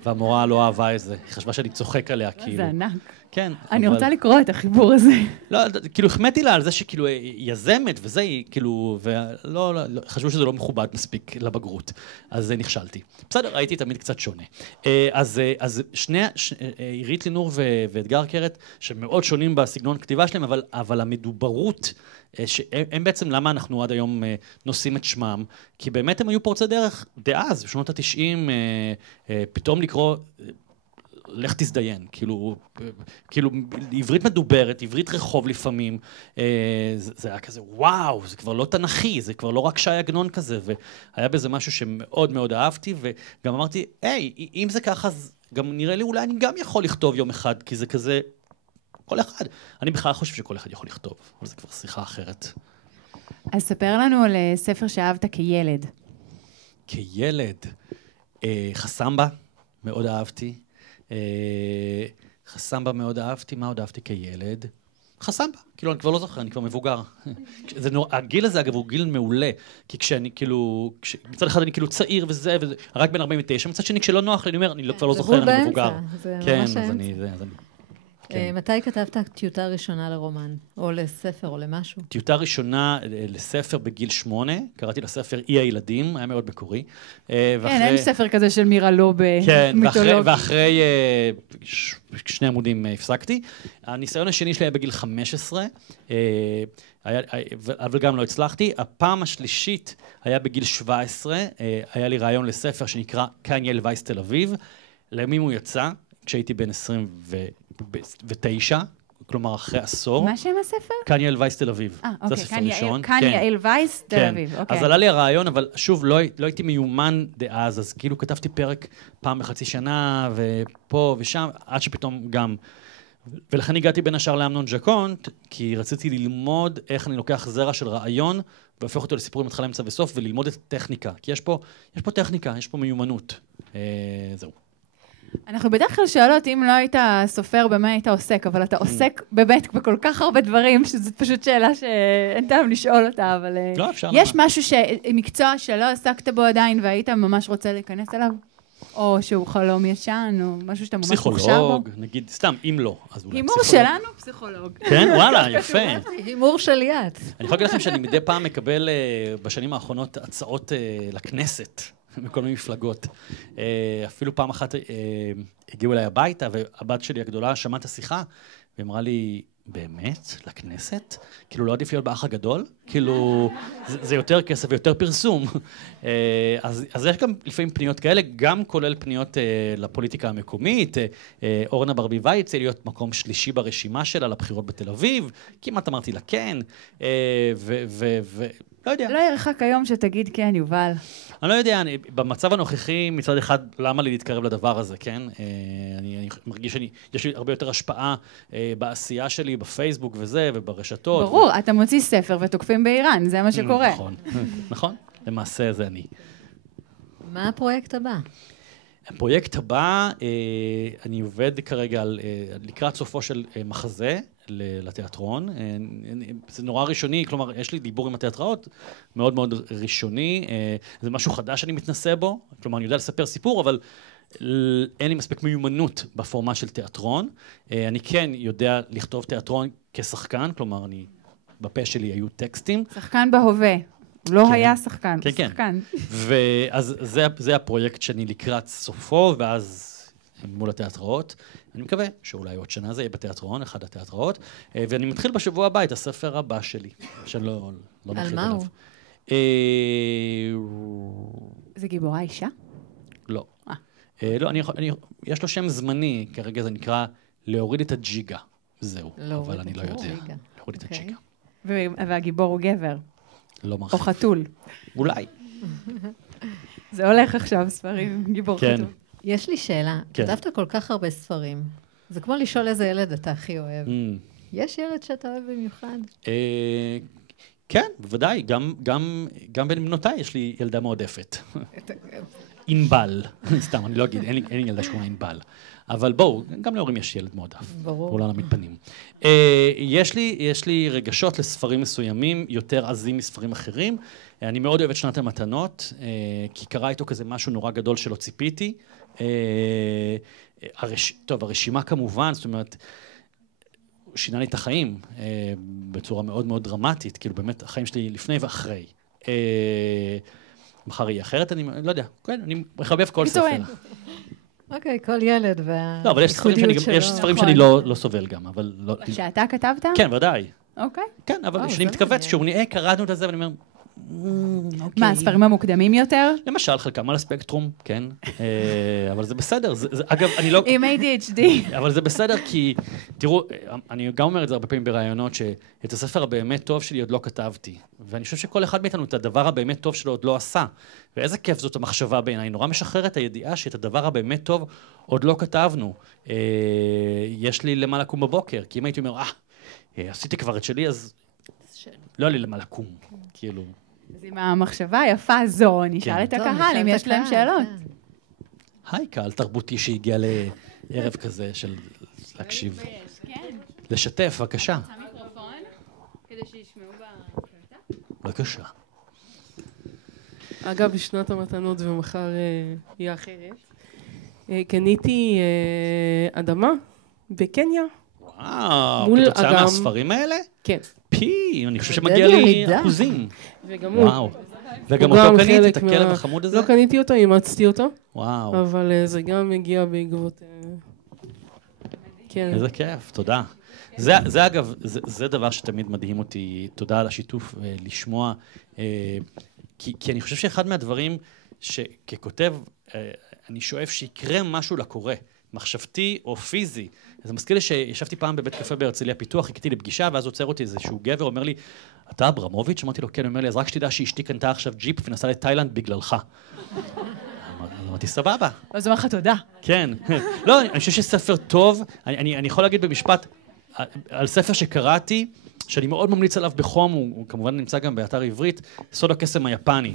והמורה לא אהבה את זה, היא חשבה שאני צוחק עליה, כאילו. זה ענק. כן. אני רוצה לקרוא את החיבור הזה. לא, כאילו, החמאתי לה על זה שכאילו יזמת וזה, כאילו, ולא, חשבו שזה לא מכובד מספיק לבגרות, אז נכשלתי. בסדר, הייתי תמיד קצת שונה. אז שני, עירית לינור ואתגר קרת, שמאוד שונים בסגנון כתיבה שלהם, אבל המדוברות, שהם בעצם למה אנחנו עד היום נושאים את שמם, כי באמת הם היו פורצי דרך דאז, בשנות ה-90, פתאום לקרוא, לך תזדיין, כאילו עברית מדוברת, עברית רחוב לפעמים, זה היה כזה, וואו, זה כבר לא תנכי, זה כבר לא רק שי עגנון כזה, והיה בזה משהו שמאוד מאוד אהבתי, וגם אמרתי, היי, אם זה ככה, אז גם נראה לי אולי אני גם יכול לכתוב יום אחד, כי זה כזה, כל אחד. אני בכלל חושב שכל אחד יכול לכתוב, אבל זה כבר שיחה אחרת. אז ספר לנו על ספר שאהבת כילד. כילד, חסמבה, מאוד אהבתי. חסמבה מאוד אהבתי, מה עוד אהבתי כילד? חסמבה, כאילו אני כבר לא זוכר, אני כבר מבוגר. הגיל הזה אגב הוא גיל מעולה, כי כשאני כאילו, מצד אחד אני כאילו צעיר וזה, רק בן 49, מצד שני כשלא נוח לי, אני אומר, אני כבר לא זוכר, אני מבוגר. כן, אז אני... מתי כתבת טיוטה ראשונה לרומן, או לספר, או למשהו? טיוטה ראשונה לספר בגיל 8, קראתי לספר אי הילדים, היה מאוד מקורי. כן, אין ספר כזה של מירה לוב מיתולוגי. ואחרי 2 עמודים הפסקתי. הניסיון השני שלי היה בגיל 15, אבל גם לא הצלחתי. הפעם השלישית היה בגיל 17, היה לי רעיון לספר שנקרא קניאל וייס תל אביב. לימים הוא יצא, כשהייתי בן 29, כלומר אחרי עשור. מה שם הספר? קניאל וייס תל אביב. זה הספר ראשון. קניאל וייס תל אביב, אוקיי. אז עלה לי הרעיון, אבל שוב, לא הייתי מיומן דאז, אז כאילו כתבתי פרק פעם בחצי שנה, ופה ושם, עד שפתאום גם... ולכן הגעתי בין השאר לאמנון ז'קונט, כי רציתי ללמוד איך אני לוקח זרע של רעיון, והופך אותו לסיפור עם התחלה, אמצע וסוף, וללמוד את הטכניקה. כי יש פה טכניקה, יש פה מיומנות. זהו. אנחנו בדרך כלל שואלות אם לא היית סופר במה היית עוסק, אבל אתה עוסק באמת בכל כך הרבה דברים, שזאת פשוט שאלה שאין טעם לשאול אותה, אבל לא, אפשר יש משהו מקצוע שלא עסקת בו עדיין והיית ממש רוצה להיכנס אליו? או שהוא חלום ישן, או משהו שאתה ממש מוכשר בו? פסיכולוג, נגיד, סתם, אם לא, אז אולי הימור שלנו, פסיכולוג. כן, וואלה, יפה. הימור של יד. אני יכול להגיד לכם שאני מדי פעם מקבל בשנים האחרונות הצעות לכנסת. מכל מיני מפלגות. אפילו פעם אחת הגיעו אליי הביתה, והבת שלי הגדולה שמעה את השיחה, ואמרה לי, באמת? לכנסת? כאילו, לא עדיף להיות באח הגדול? כאילו, זה יותר כסף ויותר פרסום. אז יש גם לפעמים פניות כאלה, גם כולל פניות לפוליטיקה המקומית. אורנה ברביבאי יצא להיות מקום שלישי ברשימה שלה לבחירות בתל אביב, כמעט אמרתי לה כן, לא יודע. לא ירחק היום שתגיד כן, יובל. אני לא יודע, במצב הנוכחי, מצד אחד, למה לי להתקרב לדבר הזה, כן? אני מרגיש שיש לי הרבה יותר השפעה בעשייה שלי, בפייסבוק וזה, וברשתות. ברור, אתה מוציא ספר ותוקפים באיראן, זה מה שקורה. נכון, נכון. למעשה זה אני. מה הפרויקט הבא? הפרויקט הבא, אני עובד כרגע לקראת סופו של מחזה, לתיאטרון. זה נורא ראשוני, כלומר, יש לי דיבור עם התיאטראות, מאוד מאוד ראשוני. זה משהו חדש שאני מתנסה בו, כלומר, אני יודע לספר סיפור, אבל אין לי מספיק מיומנות בפורמה של תיאטרון. אני כן יודע לכתוב תיאטרון כשחקן, כלומר, בפה שלי היו טקסטים. שחקן בהווה. לא היה שחקן, כן, שחקן. ואז זה הפרויקט שאני לקראת סופו, ואז מול התיאטראות. אני מקווה שאולי עוד שנה זה יהיה בתיאטרון, אחד התיאטראות, ואני מתחיל בשבוע הבא את הספר הבא שלי, שלא נרחיב עליו. על מה הוא? זה גיבורה אישה? לא. לא, יש לו שם זמני, כרגע זה נקרא להוריד את הג'יגה. זהו, אבל אני לא יודע. להוריד את הג'יגה. והגיבור הוא גבר? לא מרחיב. או חתול? אולי. זה הולך עכשיו, ספרים, גיבור כן. חטוב. יש לי שאלה. כן. כתבת כל כך הרבה ספרים. זה כמו לשאול איזה ילד אתה הכי אוהב. יש ילד שאתה אוהב במיוחד? כן, בוודאי. גם בין בנותיי יש לי ילדה מועדפת. ענבל. סתם, אני לא אגיד, אין לי ילדה שקוראים ענבל. אבל בואו, גם להורים יש ילד מועדף. ברור. אולי למתפנים. יש לי רגשות לספרים מסוימים, יותר עזים מספרים אחרים. אני מאוד אוהב את שנת המתנות, כי קרה איתו כזה משהו נורא גדול שלא ציפיתי. טוב, הרשימה כמובן, זאת אומרת, שינה לי את החיים בצורה מאוד מאוד דרמטית, כאילו באמת החיים שלי לפני ואחרי. מחר יהיה אחרת, אני לא יודע, כן, אני מחבב כל ספר. אוקיי, כל ילד לא, אבל יש ספרים שאני לא סובל גם, אבל לא... שאתה כתבת? כן, ודאי. אוקיי. כן, אבל כשאני מתכווץ, כשהוא נראה, קראנו את זה, ואני אומר, אוקיי. מה, הספרים המוקדמים יותר? למשל, חלקם על הספקטרום, כן, אבל זה בסדר, אגב, אני לא... עם ADHD. אבל זה בסדר, כי, תראו, אני גם אומר את זה הרבה פעמים ברעיונות, שאת הספר הבאמת טוב שלי עוד לא כתבתי, ואני חושב שכל אחד מאיתנו את הדבר הבאמת טוב שלו עוד לא עשה, ואיזה כיף זאת המחשבה בעיניי, נורא משחררת הידיעה שאת הדבר הבאמת טוב עוד לא כתבנו. יש לי למה לקום בבוקר, כי אם הייתי אומר, עשיתי כבר את שלי, אז לא היה לי למה לקום, כאילו. אז עם המחשבה היפה הזו, נשאל את הקהל אם יש להם שאלות. היי, קהל תרבותי שהגיע לערב כזה של להקשיב. לשתף, בבקשה. מיקרופון, כדי שישמעו בהקלטה. בבקשה. אגב, בשנת המתנות ומחר יהיה אחרת. קניתי אדמה בקניה. וואו, כתוצאה מהספרים האלה? כן. אני חושב שמגיע לי אחוזים. וגם הוא. וואו. וגם אותו קניתי, את הכלב החמוד הזה? לא קניתי אותו, אימצתי אותו. וואו. אבל זה גם מגיע בעקבות... כן. איזה כיף, תודה. זה אגב, זה דבר שתמיד מדהים אותי, תודה על השיתוף, לשמוע, כי אני חושב שאחד מהדברים שככותב, אני שואף שיקרה משהו לקורא, מחשבתי או פיזי. זה מזכיר לי שישבתי פעם בבית קפה בהרצליה פיתוח, חיכיתי לפגישה, ואז עוצר אותי איזשהו גבר, אומר לי, אתה אברמוביץ'? אמרתי לו, כן, הוא אומר לי, אז רק שתדע שאשתי קנתה עכשיו ג'יפ ונסעה לתאילנד בגללך. אמרתי, סבבה. אז הוא אומר לך תודה. כן. לא, אני חושב שספר טוב, אני יכול להגיד במשפט, על ספר שקראתי, שאני מאוד ממליץ עליו בחום, הוא כמובן נמצא גם באתר עברית, סוד הקסם היפני,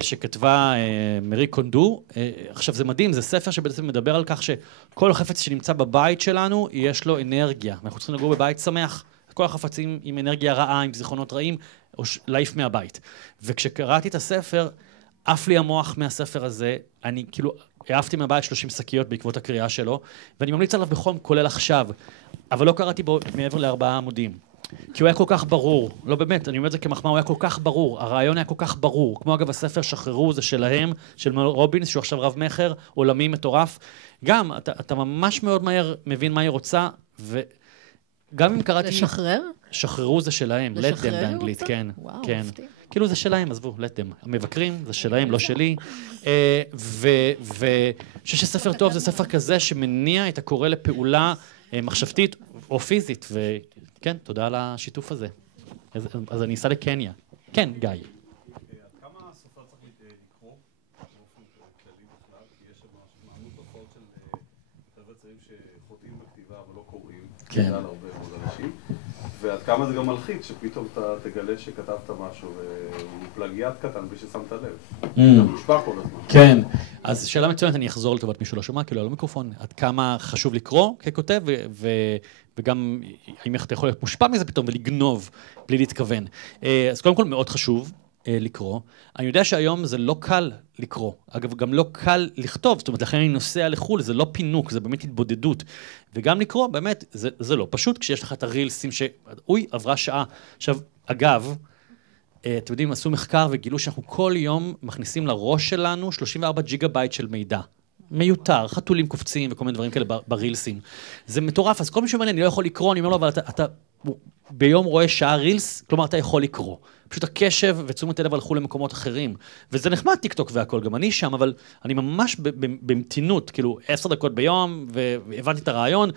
שכתבה מרי קונדו. עכשיו זה מדהים, זה ספר שבעצם מדבר על כך שכל חפץ שנמצא בבית שלנו, יש לו אנרגיה. אנחנו צריכים לגור בבית שמח, כל החפצים עם אנרגיה רעה, עם זיכרונות רעים, או להעיף מהבית. וכשקראתי את הספר, עף לי המוח מהספר הזה, אני כאילו העפתי מהבית 30 שקיות בעקבות הקריאה שלו, ואני ממליץ עליו בחום, כולל עכשיו, אבל לא קראתי בו מעבר ל4 עמודים. כי הוא היה כל כך ברור, לא באמת, אני אומר את זה כמחמאה, הוא היה כל כך ברור, הרעיון היה כל כך ברור, כמו אגב הספר שחררו, זה שלהם, של מל רובינס, שהוא עכשיו רב מחר, עולמי מטורף, גם, אתה ממש מאוד מהר מבין מה היא רוצה, וגם אם קראתי... לשחרר? שחררו זה שלהם, let them באנגלית, כן, כן. כאילו זה שלהם, עזבו, let them. המבקרים זה שלהם, לא שלי. ושש ספר טוב זה ספר כזה שמניע את הקורא לפעולה מחשבתית או פיזית, וכן, תודה על השיתוף הזה. אז אני אסע לקניה. כן, גיא. עד כמה הסופר צריך לקרוא באופן כללי בכלל? כי יש המון תופעות של חבר'ה צעירים שחוטאים בכתיבה אבל לא קוראים. כן. על הרבה מאוד אנשים. ועד כמה זה גם מלחיץ שפתאום אתה תגלה שכתבת משהו והוא פלגיאט קטן בלי ששמת לב. אתה מושפע כל הזמן. כן. אז שאלה מצוינת, אני אחזור לטובת מישהו לא שומע, כאילו על המיקרופון, עד כמה חשוב לקרוא ככותב, וגם האם אתה יכול להיות מושפע מזה פתאום ולגנוב בלי להתכוון. אז קודם כל מאוד חשוב לקרוא. אני יודע שהיום זה לא קל לקרוא. אגב, גם לא קל לכתוב, זאת אומרת, לכן אני נוסע לחול, זה לא פינוק, זה באמת התבודדות. וגם לקרוא, באמת, זה לא פשוט כשיש לך את הרילסים אוי, עברה שעה. עכשיו, אגב, אתם יודעים, עשו מחקר וגילו שאנחנו כל יום מכניסים לראש שלנו 34 ג'יגה בייט של מידע. מיותר, חתולים קופצים וכל מיני דברים כאלה ברילסים. זה מטורף, אז כל מי שאומר לי, אני לא יכול לקרוא, אני אומר לו, אבל אתה ביום רואה שעה רילס, כלומר, אתה יכול לקרוא. פשוט הקשב ותשומת הלב הלכו למקומות אחרים. וזה נחמד טיק טוק והכל, גם אני שם, אבל אני ממש במתינות, כאילו 10 דקות ביום, והבנתי את הרעיון.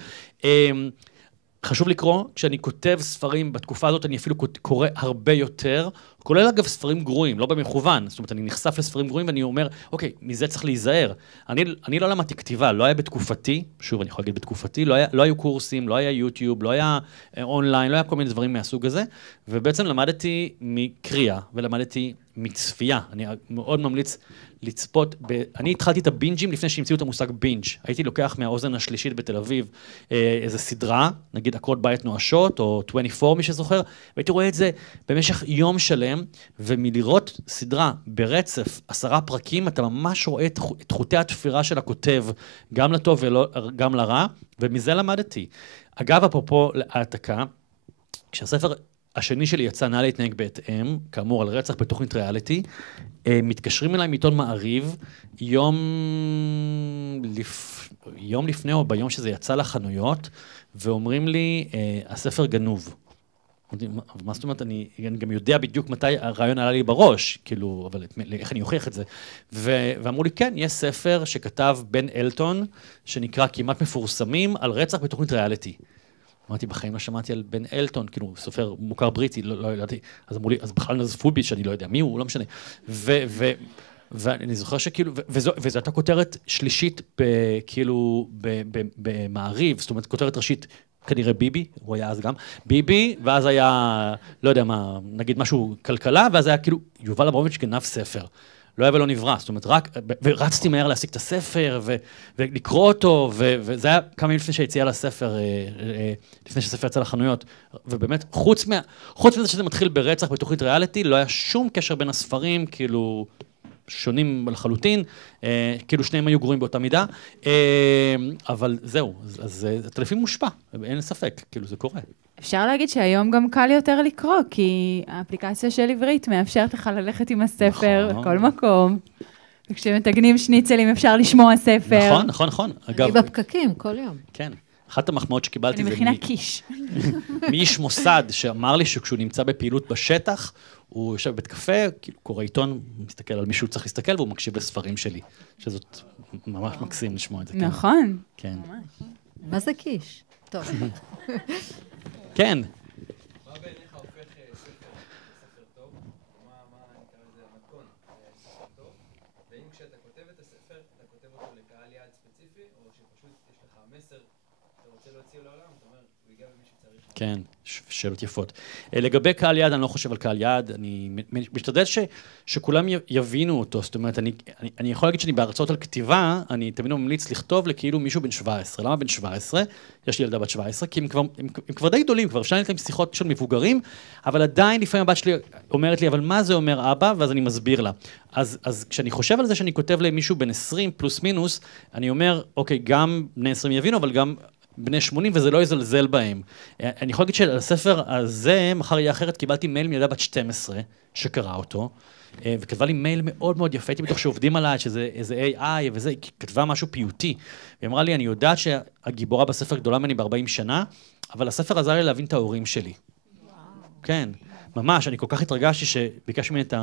חשוב לקרוא, כשאני כותב ספרים בתקופה הזאת, אני אפילו קורא הרבה יותר, כולל אגב ספרים גרועים, לא במכוון, זאת אומרת, אני נחשף לספרים גרועים ואני אומר, אוקיי, מזה צריך להיזהר. אני לא למדתי כתיבה, לא היה בתקופתי, שוב, אני יכול להגיד בתקופתי, לא היו קורסים, לא היה יוטיוב, לא היה אונליין, לא היה כל מיני דברים מהסוג הזה, ובעצם למדתי מקריאה ולמדתי מצפייה. אני מאוד ממליץ לצפות, אני התחלתי את הבינג'ים לפני שהמציאו את המושג בינג'. הייתי לוקח מהאוזן השלישית בתל אביב איזו סדרה, נגיד עקרות בית נואשות, או 24, מי שזוכר, והייתי רואה את זה במשך יום שלם, ומלראות סדרה ברצף, 10 פרקים, אתה ממש רואה את חוטי התפירה של הכותב, גם לטוב וגם לרע, ומזה למדתי. אגב, אפרופו העתקה, כשהספר השני שלי יצא נא להתנהג בהתאם, כאמור על רצח בתוכנית ריאליטי, מתקשרים אליי מעיתון מעריב, יום לפני או ביום שזה יצא לחנויות, ואומרים לי, הספר גנוב. מה זאת אומרת, אני גם יודע בדיוק מתי הרעיון עלה לי בראש, כאילו, אבל איך אני אוכיח את זה? ואמרו לי, כן, יש ספר שכתב בן אלטון, שנקרא כמעט מפורסמים, על רצח בתוכנית ריאליטי. אמרתי, בחיים לא שמעתי על בן אלטון, כאילו, סופר מוכר בריטי, לא ידעתי, אז אמרו לי, אז בכלל נזפו בי שאני לא יודע מי הוא, לא משנה. ואני זוכר שכאילו, וזו הייתה כותרת שלישית, כאילו, במעריב, זאת אומרת, כותרת ראשית, כנראה ביבי, הוא היה אז גם, ביבי, ואז היה, לא יודע מה, נגיד משהו כלכלה, ואז היה כאילו, יובל אברמוביץ' גנב ספר. לא היה ולא נברא, זאת אומרת, ורצתי מהר להשיג את הספר, ולקרוא אותו, וזה היה כמה ימים לפני שהציעה לספר, לפני שהספר יצא לחנויות, ובאמת, חוץ מזה שזה מתחיל ברצח בתוכנית ריאליטי, לא היה שום קשר בין הספרים, כאילו, שונים לחלוטין, כאילו שניהם היו גרועים באותה מידה, אבל זהו, אז אתה לפעמים מושפע, אין ספק, כאילו זה קורה. אפשר להגיד שהיום גם קל יותר לקרוא, כי האפליקציה של עברית מאפשרת לך ללכת עם הספר בכל מקום. וכשמתגנים שניצלים אפשר לשמוע ספר. נכון. אני בפקקים כל יום. כן. אחת המחמאות שקיבלתי אני מכינה קיש. מאיש מוסד שאמר לי שכשהוא נמצא בפעילות בשטח, הוא יושב בבית קפה, כאילו קורא עיתון, מסתכל על מישהו צריך להסתכל, והוא מקשיב לספרים שלי. שזאת ממש מקסים לשמוע את זה. נכון. כן. מה זה קיש? טוב. כן. מה בעיניך הופך ספר טוב? מה נקרא לזה המתכון ספר טוב? ואם כשאתה כותב את הספר, אתה כותב אותו לקהל יעד ספציפי, או שפשוט יש לך מסר שאתה רוצה להוציא לעולם, אתה אומר, הוא ייגע במי שצריך. כן, שאלות יפות. לגבי קהל יעד, אני לא חושב על קהל יעד, אני משתדל שכולם יבינו אותו, זאת אומרת, אני יכול להגיד שאני בהרצאות על כתיבה, אני תמיד ממליץ לכתוב לכאילו מישהו בן 17. למה בן 17? יש לי ילדה בת 17, כי הם כבר די גדולים, כבר אפשר לתת שיחות של מבוגרים, אבל עדיין לפעמים הבת שלי אומרת לי, אבל מה זה אומר אבא? ואז אני מסביר לה. אז כשאני חושב על זה שאני כותב למישהו בן 20 פלוס מינוס, אני אומר, אוקיי, גם בני 20 יבינו, אבל גם בני 80, וזה לא יזלזל בהם. אני יכול להגיד שהספר הזה, מחר יהיה אחרת, קיבלתי מייל מילדה בת 12, שקרא אותו, וכתבה לי מייל מאוד מאוד יפה, הייתי בטוח שעובדים עליי, שזה איזה AI וזה, היא כתבה משהו פיוטי. והיא אמרה לי, אני יודעת שהגיבורה בספר גדולה ממני ב-40 שנה, אבל הספר עזר לי להבין את ההורים שלי. כן, ממש, אני כל כך התרגשתי שביקשתי ממני את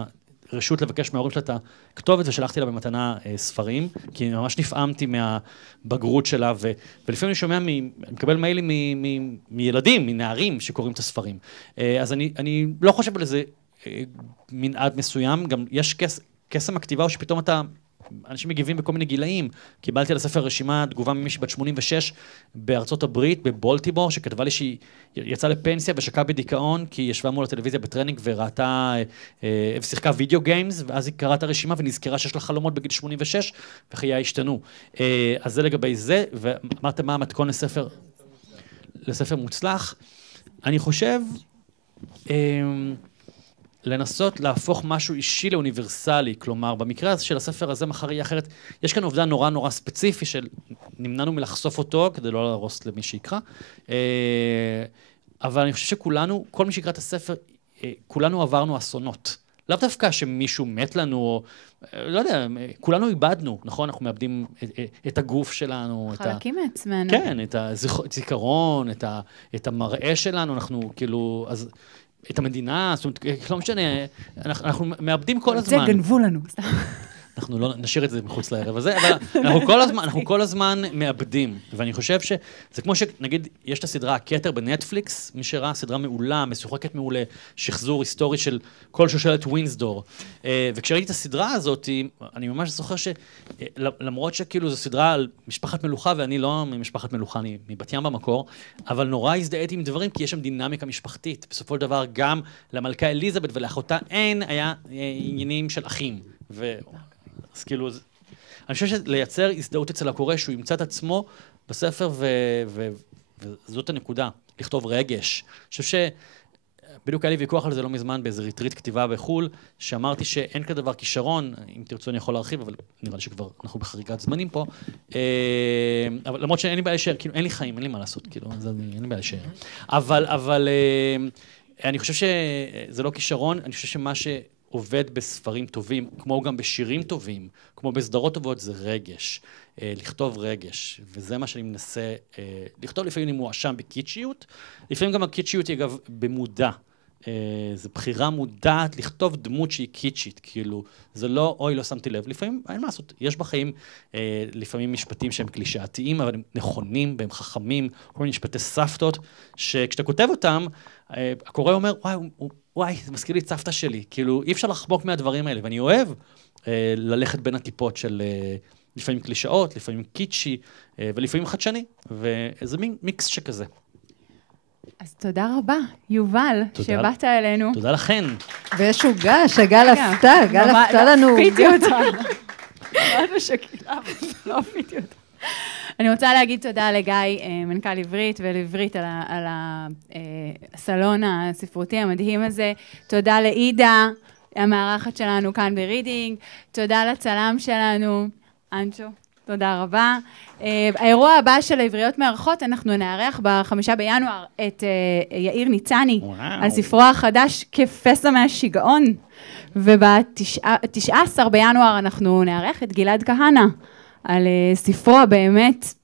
הרשות לבקש מההורים שלה את הכתובת, ושלחתי לה במתנה ספרים, כי ממש נפעמתי מהבגרות שלה, ולפעמים אני שומע, אני מקבל מיילים מילדים, מנערים שקוראים את הספרים. אז אני לא חושב על איזה מנעד מסוים, גם יש קסם הכתיבה, או שפתאום אנשים מגיבים בכל מיני גילאים. קיבלתי על הספר רשימה תגובה ממישהי בת 86 בארצות הברית, בבולטימור, שכתבה לי שהיא יצאה לפנסיה ושקעה בדיכאון, כי היא ישבה מול הטלוויזיה בטרנינג וראתה, ושיחקה וידאו גיימס, ואז היא קראה את הרשימה ונזכרה שיש לה חלומות בגיל 86, וחייה השתנו. אז זה לגבי זה, ואמרתם מה המתכון לספר מוצלח. אני חושב, לנסות להפוך משהו אישי לאוניברסלי, כלומר, במקרה של הספר הזה מחר יהיה אחרת, יש כאן עובדה נורא נורא ספציפי של נמנענו מלחשוף אותו, כדי לא להרוס למי שיקרא, אבל אני חושב שכולנו, כל מי שיקרא את הספר, כולנו עברנו אסונות. לאו דווקא שמישהו מת לנו, או, לא יודע, כולנו איבדנו, נכון? אנחנו מאבדים את הגוף שלנו. חלקים מעצמנו. כן, את הזיכרון, את המראה שלנו, אנחנו כאילו, אז את המדינה, זאת אומרת, לא משנה, אנחנו מאבדים כל הזמן. זה גנבו לנו. אנחנו לא נשאיר את זה מחוץ לערב הזה, אבל אנחנו כל הזמן מאבדים, ואני חושב שזה כמו שנגיד, יש את הסדרה הכתר בנטפליקס, מי שראה סדרה מעולה, משוחקת מעולה, שחזור היסטורי של כל שושלת ווינסדור, וכשראיתי את הסדרה הזאת, אני ממש זוכר שלמרות שכאילו זו סדרה על משפחת מלוכה, ואני לא ממשפחת מלוכה, אני מבת ים במקור, אבל נורא הזדהיתי עם דברים, כי יש שם דינמיקה משפחתית. בסופו של דבר, גם למלכה אליזבת ולאחותה אין, היה עניינים של אחים. אז כאילו, אני חושב שלייצר הזדהות אצל הקורא, שהוא ימצא את עצמו בספר, וזאת הנקודה, לכתוב רגש. אני חושב שבדיוק היה לי ויכוח על זה לא מזמן, באיזה ריטריט כתיבה בחול, שאמרתי שאין כדבר כישרון, אם תרצו אני יכול להרחיב, אבל נראה לי שכבר אנחנו בחריגת זמנים פה, אבל למרות שאין לי בעיה להישאר, כאילו אין לי חיים, אין לי מה לעשות, כאילו, אין לי בעיה להישאר. אבל אני חושב שזה לא כישרון, אני חושב שמה עובד בספרים טובים, כמו גם בשירים טובים, כמו בסדרות טובות, זה רגש. לכתוב רגש. וזה מה שאני מנסה לכתוב. לפעמים אני מואשם בקיצ'יות. לפעמים גם הקיצ'יות היא אגב במודע. זו בחירה מודעת לכתוב דמות שהיא קיצ'ית. כאילו, זה לא, אוי, לא שמתי לב. לפעמים, אין מה לעשות. יש בחיים לפעמים משפטים שהם קלישאתיים, אבל הם נכונים, והם חכמים, כל מיני משפטי סבתות, שכשאתה כותב אותם, הקורא אומר, וואי, זה מזכיר לי את סבתא שלי. כאילו, אי אפשר לחמוק מהדברים האלה, ואני אוהב ללכת בין הטיפות של לפעמים קלישאות, לפעמים קיצ'י, ולפעמים חדשני, ואיזה מין מיקס שכזה. אז תודה רבה, יובל, שבאת אלינו. תודה לכן. ויש הוגש, גל הפתע לנו. פיתי אותה. אמרנו שקילה, לא פיתי אותה. אני רוצה להגיד תודה לגיא, מנכ"ל עברית, ולעברית על הסלון הספרותי המדהים הזה. תודה לעידה, המארחת שלנו כאן ברידינג. תודה לצלם שלנו, אנצ'ו. תודה רבה. האירוע הבא של העבריות מארחות, אנחנו נארח ב5 בינואר את יאיר ניצני, על ספרו החדש כפסע מהשיגעון. וב-19 בינואר אנחנו נארח את גלעד כהנא, על ספרו באמת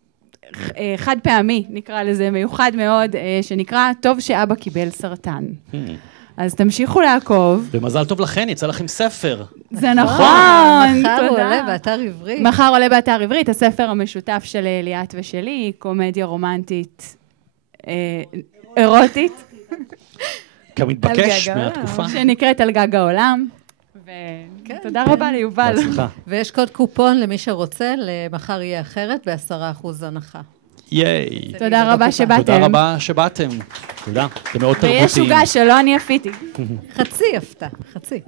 חד פעמי, נקרא לזה מיוחד מאוד, שנקרא טוב שאבא קיבל סרטן. אז תמשיכו לעקוב. ומזל טוב לכן, יצא לכם ספר. זה נכון, מחר הוא תודה. עולה באתר עברית. מחר עולה באתר עברית, הספר המשותף של ליאת ושלי, קומדיה רומנטית, אירוטית. כמתבקש מהתקופה. שנקראת על גג העולם. ותודה רבה ליובל. בהצלחה. ויש קוד קופון למי שרוצה, למחר יהיה אחרת, ב10% הנחה. ייי. תודה רבה שבאתם. תודה רבה שבאתם. תודה. זה מאוד תרבותיים. ויש עוגה שלא אני אפיתי. חצי הפתעה, חצי.